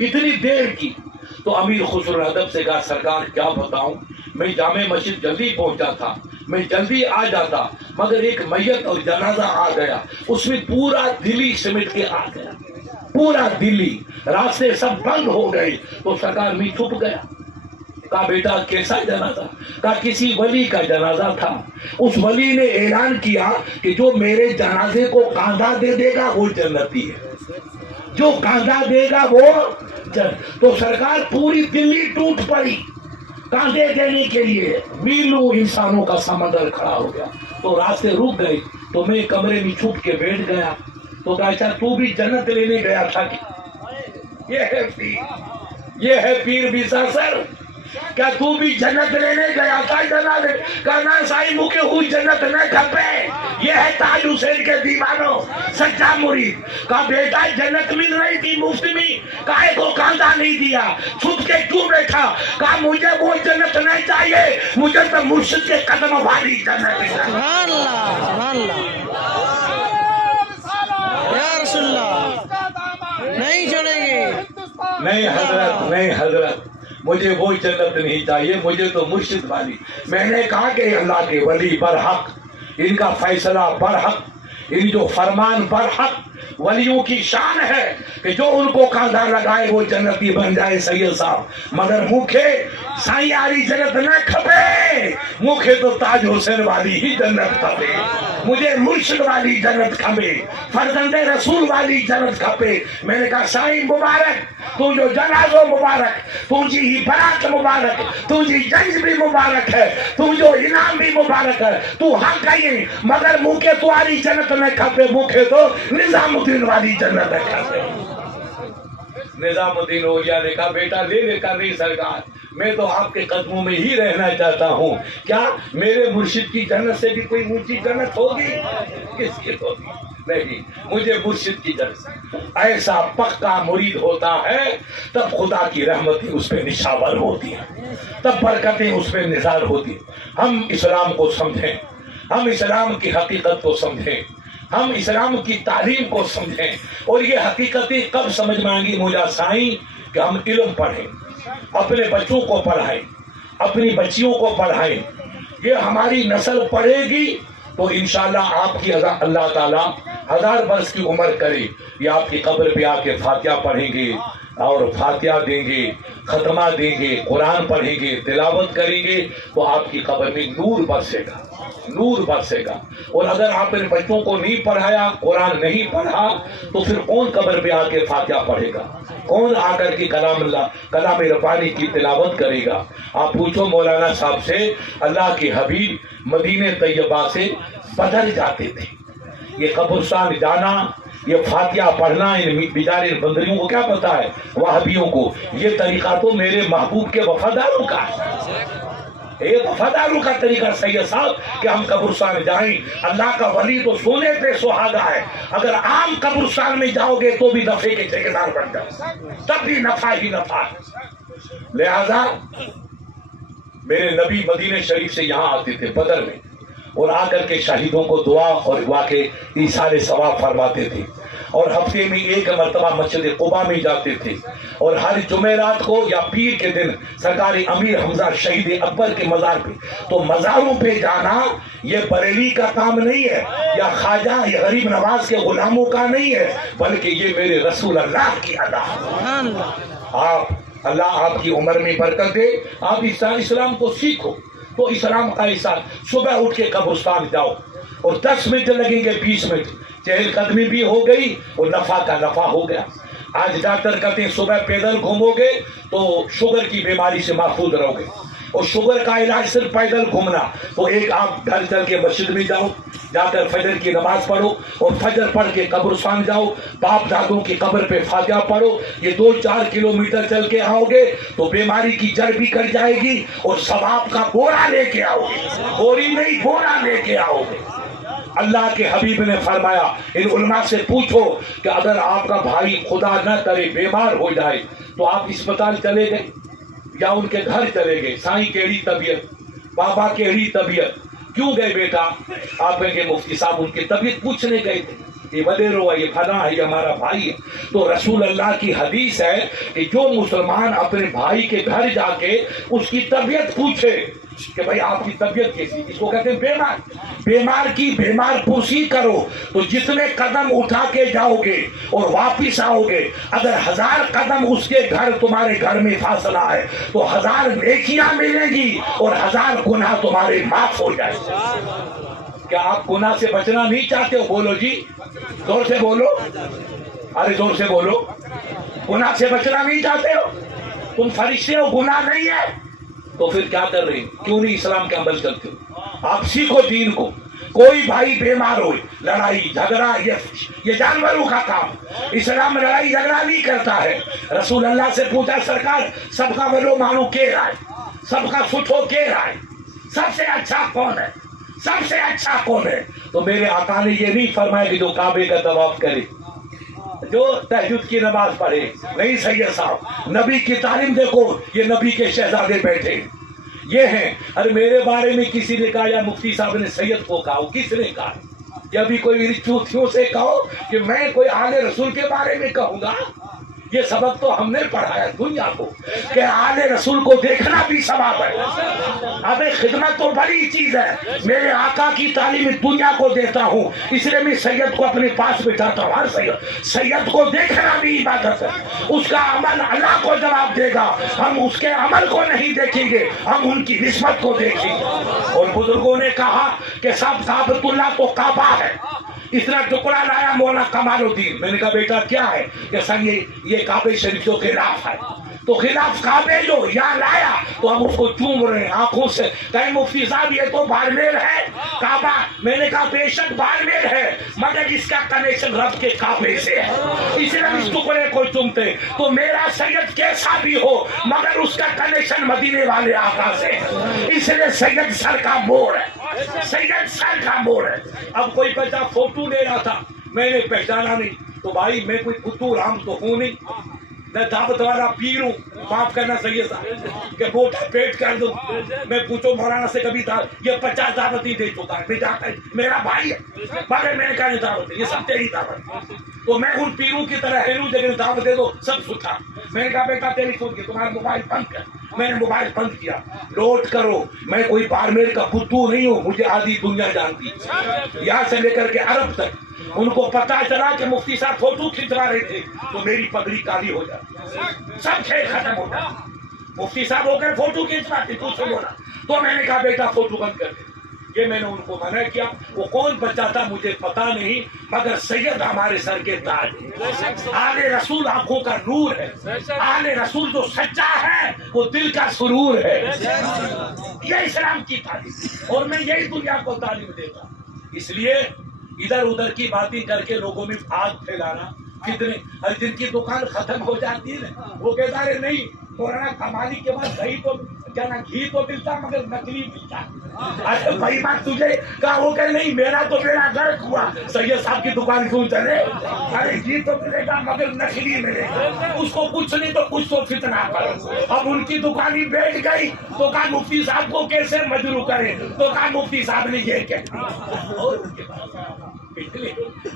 اتنی دیر کی. تو امیر خسرو ادب سے کہا سرکار کیا بتاؤں, میں جامع مسجد جلدی پہنچا تھا, میں جلدی آ جاتا, مگر ایک میت اور جنازہ آ گیا, اس میں پورا دلی سمٹ کے آ گیا, پورا دلی, راستے سب بند ہو گئے. تو سرکار میں چھپ گیا. کہا بیٹا کیسا جنازہ؟ کہا کسی ولی کا جنازہ تھا, اس ولی نے اعلان کیا کہ جو میرے جنازے کو کاندھا دے دے گا وہ جنتی ہے, جو کاندھا دے گا وہ تو سرکار پوری دلی ٹوٹ پڑی کاندھے دینے کے لیے. میلوں انسانوں کا سمندر کھڑا ہو گیا. تو راستے رک گئے. تو میں کمرے میں چھپ کے بیٹھ گیا. تو کہا اچھا تو بھی جنت لینے گیا تھا کہ یہ ہے پیر بیسا سر, کیا تو بھی جنت لینے گیا تھا جناب؟ کہنا سائی مکے ہوئی جنت نہ کھپے, یہ ہے تاج حسین کے دیوانوں, سچا مرید. کہا بیٹا جنت مل رہی تھی مفت میں, کائے کو کاندھا نہیں دیا, چھپ کے کیوں بیٹھا؟ کہا مجھے وہ جنت نہیں چاہیے, مجھے تو مرشد کے قدم والی جنت چاہیے. سبحان اللہ, سبحان اللہ, یا رسول اللہ, نہیں چھوڑیں گے. نہیں حضرت, نہیں حضرت, مجھے وہ جنت نہیں چاہیے, مجھے تو مرشد والی. میں نے کہا کہ اللہ کے ولی برحق, ان کا فیصلہ برحق, ان جو فرمان برحق. ولیوں کی شان ہے کہ جو ان کو کاندھا لگائے وہ جنتی بن جائے سید صاحب, مگر مکھے سائیں والی جنت نہ کھپے, مکھے تو تاج حسین والی ہی جنت کھپے. مجھے مرشد والی جنت کھپے, فرزند رسول والی جنت کھپے. میں نے کہا سائیں مبارک, تو جو جنازو مبارک, تجھی ہی برات مبارک, تجھی جنج بھی مبارک ہے, تو جو انعام بھی مبارک ہے, تو حق ہے, مگر مکھے تو والی جنت نہ کھپے, مکھے تو نظام الدین والی جنت نہ کھپے. نظام الدین اولیاء نے کہا بیٹا لے لے کر نہیں سرکار, میں تو آپ کے قدموں میں ہی رہنا چاہتا ہوں. کیا میرے مرشد کی جنت سے بھی کوئی اونچی جنت ہوگی؟ کس کی ہوگی؟ نہیں, مجھے مرشد کی جنت. ایسا پکا مرید ہوتا ہے تب خدا کی رحمتیں اس پہ نشاور ہوتی ہیں, تب برکتیں اس پہ نثار ہوتی ہیں. ہم اسلام کو سمجھیں, ہم اسلام کی حقیقت کو سمجھیں, ہم اسلام کی تعلیم کو سمجھیں. اور یہ حقیقتیں کب سمجھ میں آئیں گی مولا سائیں؟ کہ ہم علم پڑھیں, اپنے بچوں کو پڑھائیں, اپنی بچیوں کو پڑھائیں. یہ ہماری نسل پڑھے گی تو انشاءاللہ آپ کی اللہ تعالیٰ 1000 برس کی عمر کرے. یہ آپ کی قبر پہ آ کے فاتحہ پڑھیں گے اور فاتحہ دیں گے, ختمہ دیں گے, قرآن پڑھیں گے, تلاوت کریں گے, تو آپ کی قبر میں نور برسے گا, نور برسے گا. اور اگر آپ نے بچوں کو نہیں پڑھایا, قرآن نہیں پڑھا, تو پھر کون قبر پہ آ کے فاتحہ پڑھے گا؟ کون آ کر کے کلام ربانی کی تلاوت کرے گا؟ آپ پوچھو مولانا صاحب سے, اللہ کے حبیب مدینہ طیبہ سے بدل جاتے تھے. یہ قبرستان جانا, یہ فاتحہ پڑھنا, ان بیچارے بندریوں کو کیا پتا ہے, وہابیوں کو. یہ طریقہ تو میرے محبوب کے وفاداروں کا ہے. ایک وفاداروں کا طریقہ سید صاحب کہ ہم قبرستان جائیں. اللہ کا ولی تو سونے پہ سہاگا ہے. اگر عام قبرستان میں جاؤ گے تو بھی نفع کے ٹھیکیدار بن جاؤ, تب بھی نفع ہی نفع. لہذا میرے نبی مدینہ شریف سے یہاں آتے تھے بدر میں, اور آ کر کے شہیدوں کو دعا اور واقع ایصال ثواب فرماتے تھے, اور ہفتے میں ایک مرتبہ مسجد قباء میں جاتے تھے, اور ہر جمعرات کو یا پیر کے دن سرکار امیر حمزہ شہید اکبر کے مزار پہ. تو مزاروں پہ جانا یہ بریلی کا کام نہیں ہے, یا خواجہ یا غریب نواز کے غلاموں کا نہیں ہے, بلکہ یہ میرے رسول اللہ کی ادا ہے. آپ اللہ آپ کی عمر میں برکت دے, آپ اسلام کو سیکھو. تو اسلام کا حصہ صبح اٹھ کے قبرستان جاؤ, اور 10 منٹ لگیں گے, 20 منٹ, چہل قدمی بھی ہو گئی اور نفع کا نفع ہو گیا. آج ڈاکٹر کہتے ہیں صبح پیدل گھومو گے تو شوگر کی بیماری سے محفوظ رہو گے, اور شوگر کا علاج صرف پیدل گھومنا. تو ایک آپ گھر چل کے مسجد میں جاؤ, جا کر فجر کی نماز پڑھو, اور فجر پڑھ کے قبرستان جاؤ, باپ دادوں کی قبر پہ فاتحہ پڑھو. یہ 2-4 کلومیٹر چل کے آؤ گے تو بیماری کی جڑ بھی کٹ جائے گی, اور ثواب کا بورا لے کے آؤ گے, بوری نہیں بورا لے کے آؤ گے. اللہ کے حبیب نے فرمایا ان علماء سے پوچھو کہ اگر آپ کا بھائی خدا نہ کرے بیمار ہو جائے تو آپ اسپتال چلے گئے یا ان کے گھر چلے گئے؟ سائیں کیڑی طبیعت, بابا کیڑی طبیعت, کیوں گئے بیٹا؟ آپ کہیں گے مفتی صاحب ان کی طبیعت پوچھنے گئے تھے, یہ ودیرو ہے, یہ فلاں ہے, یہ ہمارا بھائی ہے. تو رسول اللہ کی حدیث ہے کہ جو مسلمان اپنے بھائی کے گھر جا کے اس کی طبیعت پوچھے کہ بھائی آپ کی طبیعت کیسی, اس کو کہتے ہیں بیمار. بیمار کی بیمار پرسی کرو. تو جتنے قدم اٹھا کے جاؤ گے اور واپس آؤ گے, اگر 1000 قدم اس کے گھر تمہارے گھر میں فاصلہ ہے تو 1000 نیکیاں ملیں گی اور 1000 گناہ تمہارے معاف ہو جائے. کیا آپ گناہ سے بچنا نہیں چاہتے ہو؟ بولو جی, زور سے بولو, ارے زور سے بولو. گناہ سے بچنا نہیں چاہتے ہو؟ تم فرشتے ہو, گناہ نہیں ہے, تو پھر کیا کر رہے ہیں؟ کیوں نہیں اسلام کے عمل کرتے ہو؟ آپ سیکھو دین کو. کوئی بھائی بیمار ہو, لڑائی جھگڑا یہ جانوروں کا کام. اسلام لڑائی جھگڑا نہیں کرتا ہے. رسول اللہ سے پوچھا سرکار سب کا ولو مانو کے رائے, سب کا سٹھو کے رائے, سب سے اچھا کون ہے, سب سے اچھا کون ہے؟ تو میرے آقا نے یہ نہیں فرمایا کہ جو کعبے کا طواف کرے, جو تہجد کی نماز پڑھے. نہیں سید صاحب, نبی کی تعلیم دیکھو, یہ نبی کے شہزادے بیٹھے یہ ہیں. ارے میرے بارے میں کسی نے کہا یا مفتی صاحب نے سید کو کہا, کس نے کہا؟ یا بھی کوئی چوتھیوں سے کہو کہ میں کوئی آل رسول کے بارے میں کہوں گا. یہ سبق تو ہم نے پڑھایا دنیا کو کہ آل رسول کو دیکھنا بھی ثواب ہے. اب خدمت تو بڑی چیز ہے. میرے آقا کی تعلیم دنیا کو دیتا ہوں, اس لیے میں سید کو اپنے پاس بٹھاتا ہوں. ہر سید کو دیکھنا بھی عبادت ہے. اس کا عمل اللہ کو جواب دے گا. ہم اس کے عمل کو نہیں دیکھیں گے, ہم ان کی نسبت کو دیکھیں گے. اور بزرگوں نے کہا کہ سب ثابت اللہ تو کعبہ ہے. اتنا ٹکڑا لایا مولا کمال الدین. میں نے کہا بیٹا کیا ہے؟ کہ سر یہ کعبے شریف کے خلاف ہے. تو خلاف کعبے جو یہاں لایا تو ہم اس کو چوم رہے ہیں آنکھوں سے. کہیں مفتی صاحب یہ تو بارمیر ہے کعبہ. میں نے کہا بے شک بارمیر ہے, مگر اس کا کنیکشن رب کے کعبے سے ہے, اس لیے اس ٹکڑے کو چومتے. تو میرا سید کیسا بھی ہو مگر اس کا کنیکشن مدینے والے آقا سے ہے, اس لیے سید سر کا موڑ ہے, سید سر کا موڑ ہے. اب کوئی بچہ فوٹو لے رہا تھا, میں نے پہچانا نہیں. تو بھائی میں کوئی کتو رام تو ہوں نہیں, میں دعوت والا پیر ہوں. معاف کرنا سید صاحب کہ موٹا پیٹ کر دوں. میں پوچھو مولانا سے کبھی تھا, یہ 50 دعوت ہی دے چکا ہے. میں جاتا ہے, میرا بھائی ہے, مگر میں نے کہا یہ دعوت ہے, یہ سب تیری دعوت. تو میں ان پیروں کی طرح ہے جگہ دعوت دے دو سب سکھا. میں نے کہا بیٹا ٹیلی فون کی تمہارا موبائل بند کر. میں نے موبائل بند کیا. لوٹ کرو, میں کوئی بارمیر کا بدھو نہیں ہوں, مجھے آدھی دنیا جانتی, یہاں سے لے کر کے عرب تک. ان کو پتا چلا کہ مفتی صاحب فوٹو کھینچوا رہے تھے تو میری پگڑی کالی ہو جاتی, سب کھیل ختم ہو جاتا. مفتی صاحب ہو کر فوٹو کھینچواتے تو سے بولا. تو میں نے کہا بیٹا فوٹو بند کر دے. یہ میں نے ان کو منع کیا. وہ کون بچہ تھا مجھے پتا نہیں, مگر سید ہمارے سر کے تاج ہے. آل رسول آنکھوں کا نور ہے. آل رسول جو سچا ہے وہ دل کا سرور ہے. یہ اسلام کی تعلیم, اور میں یہی دنیا کو تعلیم دیتا. اس لیے ادھر ادھر کی باتیں کر کے لوگوں میں آگ پھیلانا, کتنے جن کی دکان ختم ہو جاتی ہے وہ کہتا ہے نہیں مولانا کمالی کے بعد دہی تو کیا نا گھی تو ملتا مگر نکلی ملتا. ارے بھائی بات تجھے کہا وہ کہ نہیں میرا تو میرا غرق ہوا, سید صاحب کی دکان کیوں چلے؟ ارے گھی تو ملے گا مگر نکلی ملے گا. اس کو کچھ نہیں تو کچھ تو فتنہ کرو. اب ان کی دکان ہی بیٹھ گئی تو کہا مفتی صاحب کو کیسے مجروح کرے, تو کہا مفتی صاحب نے یہ کہا.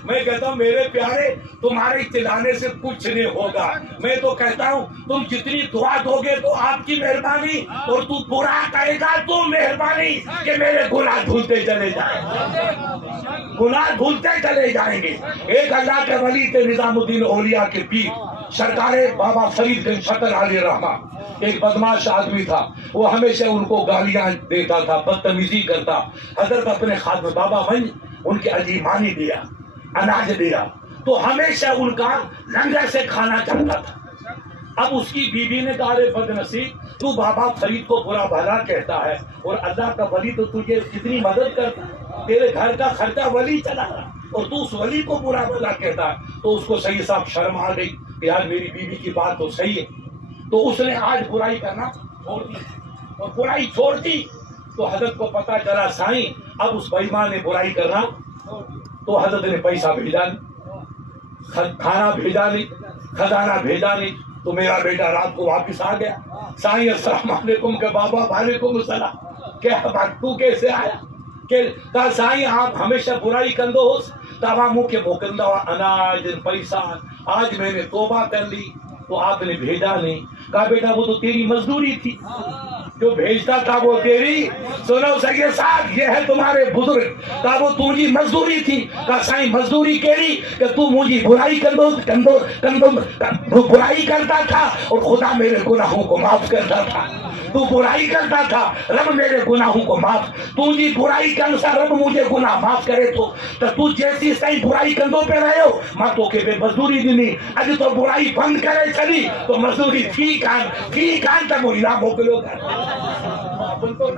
میں کہتا ہوں میرے پیارے تمہارے چلانے سے کچھ نہیں ہوگا. میں تو کہتا ہوں تم جتنی دعا دو گے تو آپ کی مہربانی, اور تو برا کہے گا تو مہربانی کہ میرے گناہ دھلتے چلے جائیں, گناہ دھلتے چلے جائیں گے. ایک اللہ کے ولی تھے نظام الدین اولیاء کے پیر سرکار بابا فرید بن شکر علیہ رحمہ. ایک بدماش آدمی تھا, وہ ہمیشہ ان کو گالیاں دیتا تھا, بدتمیزی کرتا. حضرت اپنے خادم بابا من ان کے عجیمانی دیا, اناج دیا, تو ہمیشہ ان کا لنگر سے کھانا چلتا تھا. اب اس کی بیوی نے کہا رے بد نصیب, تو بابا فرید کو برا بھلا کہتا ہے اور اللہ کا ولی تو تجھے کتنی مدد کرتا ہے, تیرے گھر کا خرچہ ولی چلا رہا, اور تو اس ولی کو برا بھلا کہتا ہے. تو اس کو سید صاحب شرم آ گئی کہ یار میری بیوی کی بات تو صحیح ہے. تو اس نے آج برائی کرنا چھوڑ دی, اور برائی چھوڑ دی تو حضرت کو پتا چلا سائیں اب اس بےمان نے برائی کرنا. تو حضرت نے پیسہ بھیجا نہیں, کھانا بھیجا نہیں, خزانہ بھیجا نہیں. تو میرا بیٹا رات کو واپس آ گیا, سائیں السلام علیکم کہ بابا وعلیکم السلام, کیا بات تو کیسے آیا؟ کہ کہا سائیں آپ ہمیشہ برائی کندو ہو, تابا منہ کے موکندہ اناج پیسہ, آج میں نے توبہ کر لی تو آپ نے بھیجا نہیں. کہا بیٹا وہ تو تیری مزدوری تھی, جو بھیجتا تھا وہ تیری. سنو سید صاحب یہ ہے تمہارے بزرگ, کہا وہ تجھی مزدوری تھی. کہا سائیں مزدوری کیری کہ تو مجھے برائی برائی کرتا تھا اور خدا میرے گناہوں کو معاف کرتا تھا. تو برائی کرتا تھا, رب میرے گناہوں کو معاف, تو جی برائی کے انسار رب مجھے گناہ معاف کرے تو جیسی صحیح برائی کندوں پہ رہے ہو ماں تو کہ بے مزدوری دینی. اج تو برائی بند کرے چلی تو مزدوری ٹھیک آن تب وہ نہ موکلو گا. اپن کو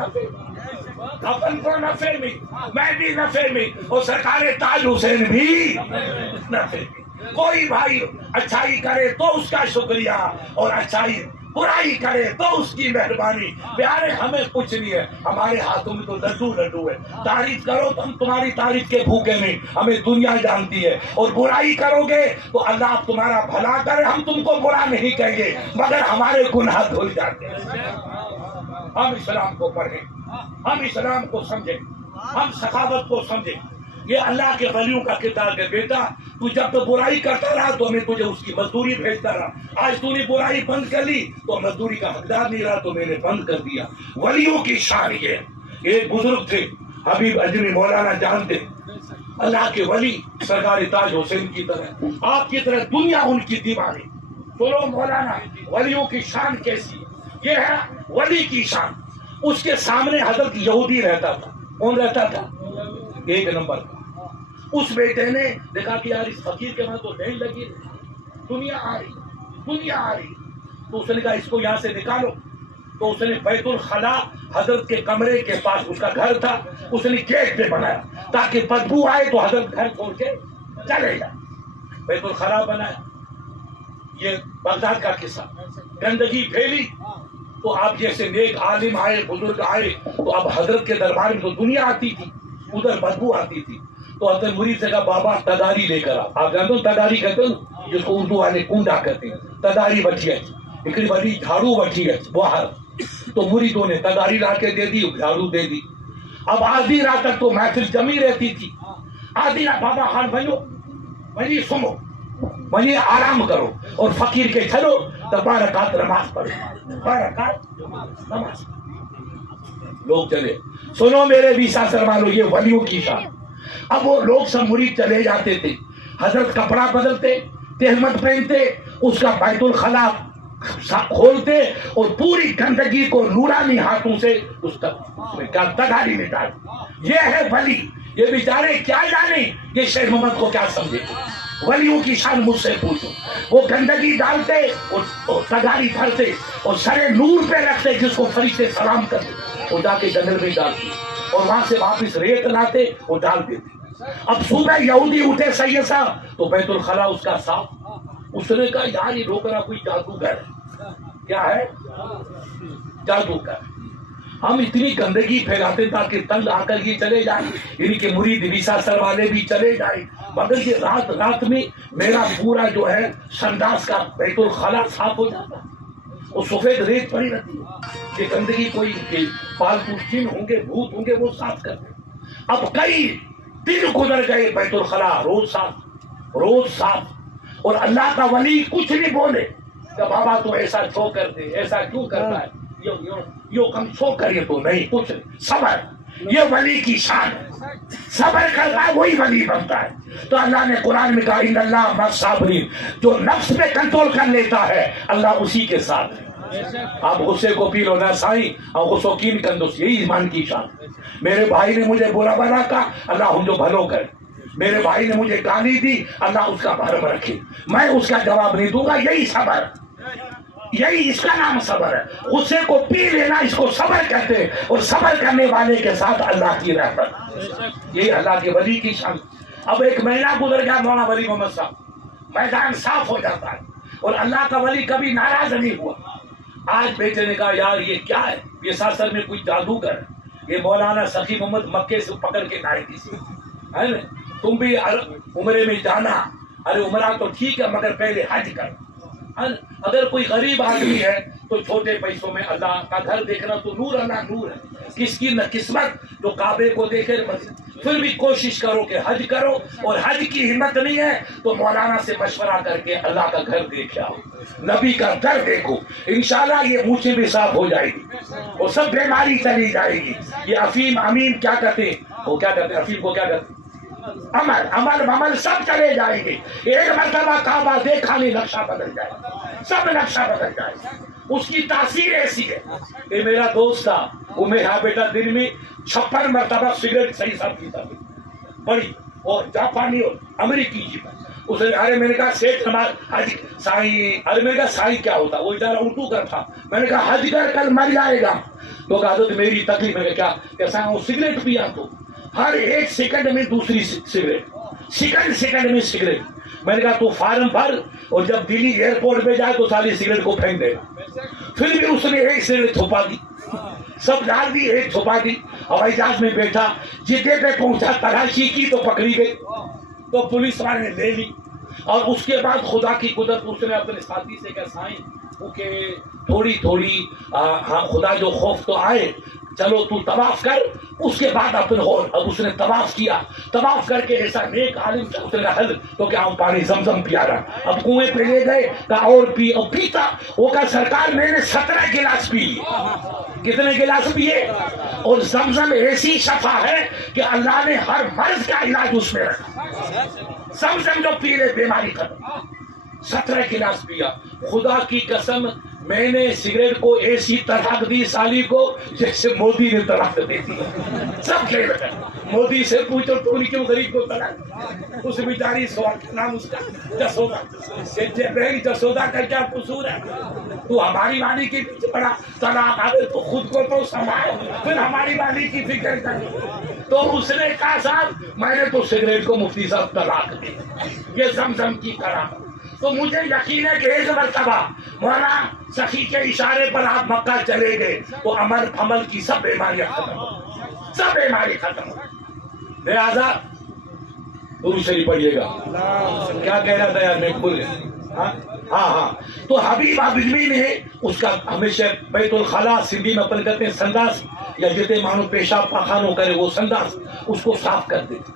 نفے میں, میں بھی نفے میں, اور سرکار تاج حسین بھی نفے میں. کوئی بھائی اچھائی کرے تو اس کا شکریہ, اور اچھائی برائی کرے تو اس کی مہربانی. پیارے ہمیں کچھ نہیں ہے, ہمارے ہاتھوں میں تو لڈو ہے. تعریف کرو تو ہم تمہاری تعریف کے بھوکے نہیں, ہمیں دنیا جانتی ہے. اور برائی کرو گے تو اللہ تمہارا بھلا کرے, ہم تم کو برا نہیں کہیں گے مگر ہمارے گناہ دھل جاتے ہیں. ہم اسلام کو پڑھیں, ہم اسلام کو سمجھیں, ہم سخاوت کو سمجھیں. یہ اللہ کے ولیوں کا کردار ہے. بیٹا تو جب تو برائی کرتا رہا تو میں تجھے اس کی مزدوری بھیجتا رہا. آج تو نے برائی بند کر لی تو مزدوری کا حقدار نہیں رہا تو میں نے بند کر دیا. ولیوں کی شان یہ, ایک بزرگ تھے حبیب اجمی مولانا جانتے, اللہ کے ولی سرکار تاج حسین کی طرح, آپ کی طرح دنیا ان کی دیوانی. بولو مولانا ولیوں کی شان کیسی ہے؟ یہ ہے ولی کی شان. اس کے سامنے حضرت یہودی رہتا تھا. کون رہتا تھا؟ ایک نمبر. اس بیٹے نے دیکھا کہ یار اس فقیر کے وہاں تو لین لگی, دنیا آ رہی. تو اس نے کہا اس کو یہاں سے نکالو. تو اس نے بیت الخلا حضرت کے کمرے کے پاس, اس کا گھر تھا, اس نے گیٹ پہ بنایا تاکہ بدبو آئے تو حضرت گھر چھوڑ کے چلے جائے. بیت الخلا بنایا. یہ بغداد کا قصہ. گندگی پھیلی تو آپ جیسے نیک عالم آئے, بزرگ آئے, تو اب حضرت کے دربار میں تو دنیا آتی تھی, ادھر بدبو آتی تھی. تو حضرت مرید سے کہا بابا تداری لے کر آپ جانتے ہو تداری کہتے ہو جس کو اردو والے کنڈا کہتے ہیں. تداری بٹھی ہے, ایک بڑی جھاڑو بٹھی ہے باہر. تو مریدوں نے تداری لا کے دے دی, جھاڑو دے دی. اب آدھی رات تک تو محفل جمی رہتی تھی. آدھی رات بابا خان بھائی سنو, بھائی آرام کرو اور فقیر کے چلو تو 12 رکعت نماز پڑھو. 12 رکعت نماز. لوگ چلے. سنو میرے بھی ساسر والو, یہ ولیوں کی شان. اب وہ لوگ سب مرید چلے جاتے تھے. حضرت کپڑا بدلتے, تہمت پہنتے, اس کا بیت الخلا کھولتے اور پوری گندگی کو نورانی ہاتھوں سے اس کا تگاری میں ڈال. یہ ہے ولی. یہ بیچارے کیا جانے یہ شیخ محمد کو کیا سمجھے. ولیوں کی شان مجھ سے پوچھو. وہ گندگی ڈالتے اور تگاری بھرتے اور سرے نور پہ رکھتے, جس کو فرشتے سلام کرتے وہ جا کے جنگل میں ڈالتے, اور وہاں سے واپس ریت لاتے اور ڈال دیتے. اب صبح یہودی اٹھے سید صاحب تو بیت الخلا اس کا صاف. اس نے کہا یار یہ روکنا کوئی جادوگر ہے. کیا ہے؟ جادوگر. ہم اتنی گندگی پھیلاتے تاکہ تنگ آ کر یہ چلے جائیں, ان کے مرید ویسا سر والے بھی چلے جائیں, مگر یہ رات رات میں میرا پورا جو ہے سنداس کا بیت الخلا صاف ہو جاتا, وہ سفید ریت پڑی رہتی ہے. یہ گندگی کوئی پالتو جن ہوں گے, بھوت ہوں گے, وہ صاف کرتے. اب کئی دن گزر گئے, بیت الخلا روز صاف, اور اللہ کا ولی کچھ نہیں بولے کہ بابا تو ایسا چھو کر دے, ایسا کیوں کرتا ہے, یو کم چھو کریے تو نہیں, کچھ نہیں. صبر یہ ولی کی شان ہے, صبر کرتا ہے وہی ولی بنتا ہے. تو اللہ نے قرآن میں کہا ان اللہ مع الصابرین, جو نفس پہ کنٹرول کر لیتا ہے اللہ اسی کے ساتھ ہے. آپ غصے کو پی لو نہ سائیں, اور غصوں کی کندوس, یہی ایمان کی شان. میرے بھائی نے مجھے برا بنا کہا, اللہ ہم جو بھلو کرے. میرے بھائی نے مجھے گالی دی, اللہ اس کا بھرم رکھے, میں اس کا جواب نہیں دوں گا. یہی صبر, یہی اس کا نام صبر ہے. غصے کو پی لینا اس کو صبر کہتے ہیں, اور صبر کرنے والے کے ساتھ اللہ کی رحمت. یہ اللہ کے ولی کی شان. اب ایک مہینہ گزر گیا, مولانا ولی محمد صاحب, میدان صاف ہو جاتا ہے, اور اللہ کا ولی کبھی ناراض نہیں ہوا. آج بیٹے نے کہا یار یہ کیا ہے, یہ ساسر میں کوئی جادوگر ہے, یہ مولانا سخی محمد مکے سے پکڑ کے لائے کسی ہے نا, تم بھی عمرے میں جانا. ارے عمرہ تو ٹھیک ہے مگر پہلے حج کر. اگر کوئی غریب آدمی ہے تو چھوٹے پیسوں میں اللہ کا گھر دیکھنا تو نور اللہ نور ہے. کس کی نہ قسمت جو کعبے کو دیکھے, پھر بھی کوشش کرو کہ حج کرو, اور حج کی ہمت نہیں ہے تو مولانا سے مشورہ کر کے اللہ کا گھر دیکھ آؤ, نبی کا گھر دیکھو, انشاءاللہ یہ مونچھیں بھی صاف ہو جائے گی, اور سب بیماری چلی جائے گی. یہ افیم امین کیا کہتے ہیں, وہ کیا کہتے ہیں افیم کو, کیا کہتے ہیں عمل سب چلے جائیں گے. ایک مرتبہ کعبہ دیکھا نہیں, نقشہ بدل جائے, سب نقشہ بدل جائے. اس کی تاثیر ایسی ہے. یہ میرا دوست تھا, وہ میرا بیٹا دن میں 56 مرتبہ سگریٹ صحیح صاحب پیتا بڑی, اور جاپانی اور امریکی جی. اس نے ارے میں نے کہا سیٹ حج سائی, ارے میں نے کہا سائی کیا ہوتا, وہ ادھر اردو کر تھا. میں نے کہا حج کر مر جائے گا. تو کہا تو میری تکلیف ہے کیا, کیسا وہ سگریٹ پیا تو ہر ایک سیکنڈ میں دوسری سگریٹ, سیکنڈ میں سگریٹ. میں نے کہا تو فارم بھر, اور جب دلی ایئرپورٹ پہ جائے تو ساری سگریٹ کو پھینک دے. پھر بھی اس نے ایک سگریٹ چھپا دی, سب ڈال دی, ایک چھپا دی. ہوائی جہاز میں بیٹھا, جدے پہ پہنچا, تلاشی کی تو پکڑی گئی, تو پولیس والے نے لے لی. اور اس کے بعد خدا کی قدرت, اس نے اپنے ساتھی سے کہا سائیں کیونکہ تھوڑی ہاں خدا جو خوف تو آئے, چلو تو طواف کر. اس کے بعد اپنے اب اس نے طواف کیا, طواف کر کے ایسا نیک عالم اس نے کہا تو کیا ہم پانی زمزم پیا رہا. اب کنویں پہ لے گئے, کہا اور پی, اور پیتا. وہ کہا سرکار میں نے 17 گلاس پی لیے. کتنے گلاس پیے؟ اور زمزم ایسی شفا ہے کہ اللہ نے ہر مرض کا علاج اس میں رکھا. زمزم جو پی لے بیماری ختم. 17 گلاس پیا. خدا کی قسم میں نے سگریٹ کو ایسی طلاق دی سالی کو جیسے مودی نے طلاق دے دی. سب کھیل رہے, مودی سے پوچھو تو کیوں غریب کو طلاق. اس بیچاری سوال کا نام اس کا جسودا, جسودا کا کیا قصور ہے. تو ہماری والی کی پیچھے پڑا, طلاق آئے تو خود کو تو سنبھال, پھر ہماری والی کی فکر کر. تو اس نے کہا صاحب میں نے تو سگریٹ کو مفتی صاحب طلاق دی, یہ زمزم کی کرامت. تو مجھے یقین ہے کہ ایک مرتبہ مولانا سخی کے اشارے پر آپ مکہ چلے گئے تو عمل کی سب بیماریاں ختم ہو, سب بیماری ختم ہو. لہذا درود شریف پڑھیے گا. کیا کہہ رہا تھا یار میں بھول گیا. ہاں تو حبیب ابھی نے اس کا ہمیشہ بیت الخلا سندھی میں اپن کہتے ہیں سنداس, یا جتنے مانو پیشاب پاخانوں کرے وہ سنداس, اس کو صاف کر دیتے.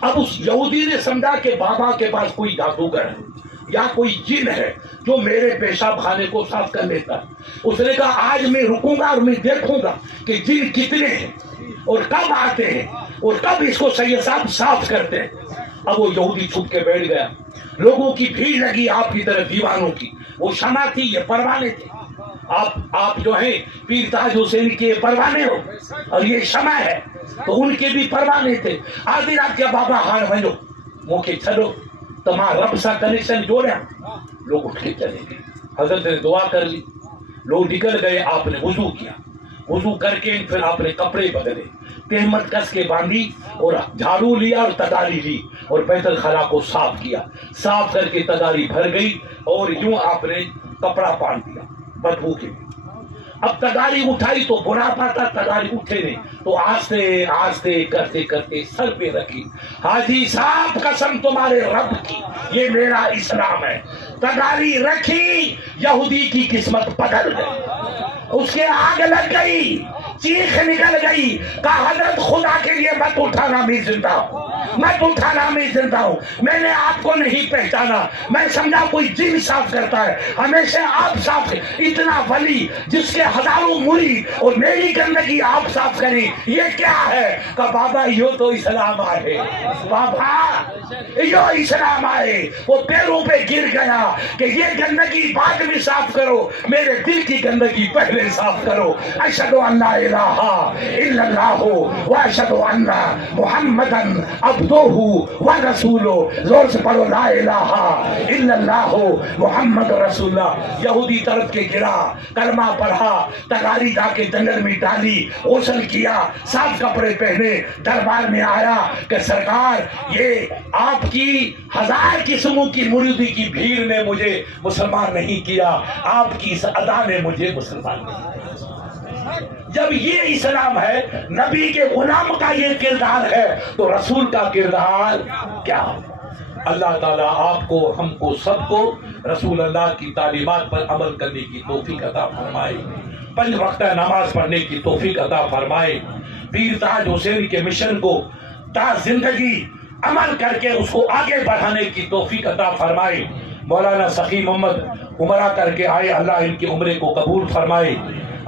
اب اس یہودی نے سمجھا کہ بابا کے پاس کوئی جادوگر ہے یا کوئی جن ہے جو میرے پیشاب خانے کو صاف کر لیتا ہے. اس نے کہا آج میں رکوں گا اور میں دیکھوں گا کہ جن کتنے ہیں اور کب آتے ہیں اور کب اس کو سید صاحب صاف کرتے ہیں. اب وہ یہودی چھپ کے بیٹھ گیا, لوگوں کی بھیڑ لگی آپ کی طرف دیوانوں کی. وہ شمع تھی, یہ پروانے تھے. آپ جو ہیں پیر تاج حسین کے پروانے ہو, اور یہ شمع ہے تو ان کے بھی پروانے تھے. آدھی رات کے بابا ہاں بھنو موقع چھڑو تمہارا رب سا کنیکشن جوڑا. لوگ اٹھ کے چلے گئے, حضرت نے دعا کر لی, لوگ نکل گئے. آپ نے وضو کیا, وضو کر کے پھر آپ نے کپڑے بدلے, تہمت کس کے باندھی, اور جھاڑو لیا اور تداری لی, اور بیت الخلا کو صاف کیا. صاف کر کے تداری بھر گئی, اور یوں آپ نے کپڑا باندھ دیا بدبو کے. اب تگاری اٹھائی تو بڑھاپا تھا، تگاری اٹھے نہیں تو آستے آستے کرتے کرتے سر پہ رکھی، حاجی صاحب قسم تمہارے رب کی یہ میرا اسلام ہے. تگاری رکھی، یہودی کی قسمت بدل گئی، اس کے آگ لگ گئی، چیخ نکل گئی، کہا حضرت خدا کے لیے مت اٹھانا، میں زندہ ہوں، مت اٹھانا، میں زندہ ہوں. میں نے آپ کو نہیں پہچانا، میں سمجھا کوئی جن صاف کرتا ہے، ہمیشہ آپ صاف. اتنا ولی جس کے ہزاروں مرید اور میری گندگی آپ صاف کریں، یہ کیا ہے؟ کہ بابا یوں تو اسلام آئے، بابا یوں اسلام آئے. وہ پیروں پہ گر گیا کہ یہ گندگی بعد میں صاف کرو، میرے دل کی گندگی پہلے صاف کرو. اشہد ان لا الہ الا اللہ واشہد ان محمدا عبدہ ورسولہ. زور سے پڑھو، لا الہ الا اللہ محمد رسول اللہ. یہودی طرف کے گرا، کلمہ پڑھا، تگاری جا کے جنگل میں ڈالی، غسل کیا، صاف کپڑے پہنے، دربار میں آیا کہ سرکار یہ آپ کی 1000 قسموں کی مریدی کی بھیڑ نے مجھے مسلمان نہیں کیا، آپ کی اس ادا نے مجھے مسلمان نہیں کیا. جب یہ اسلام ہے، نبی کے غلام کا یہ کردار ہے، تو رسول کا کردار کیا ہو؟ اللہ تعالیٰ آپ کو، ہم کو، سب کو رسول اللہ کی تعلیمات پر عمل کرنے کی توفیق عطا فرمائے، 5 وقتہ نماز پڑھنے کی توفیق عطا فرمائے، پیر تاج حسین کے مشن کو تا زندگی عمل کر کے اس کو آگے بڑھانے کی توفیق عطا فرمائے. مولانا سخی محمد عمرہ کر کے آئے، اللہ ان کی عمرے کو قبول فرمائے.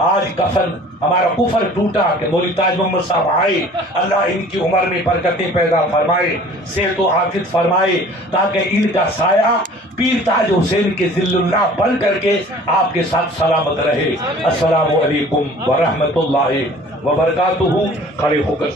آج کفن ہمارا کفر ٹوٹا کہ مولوی تاج محمد صاحب آئے، اللہ ان کی عمر میں برکتیں پیدا فرمائے، صحت و عافیت فرمائے، تاکہ ان کا سایہ پیر تاج حسین کے ذل اللہ بن کر کے آپ کے ساتھ سلامت رہے. السلام علیکم ورحمۃ اللہ وبرکاتہ. کھڑے ہو کر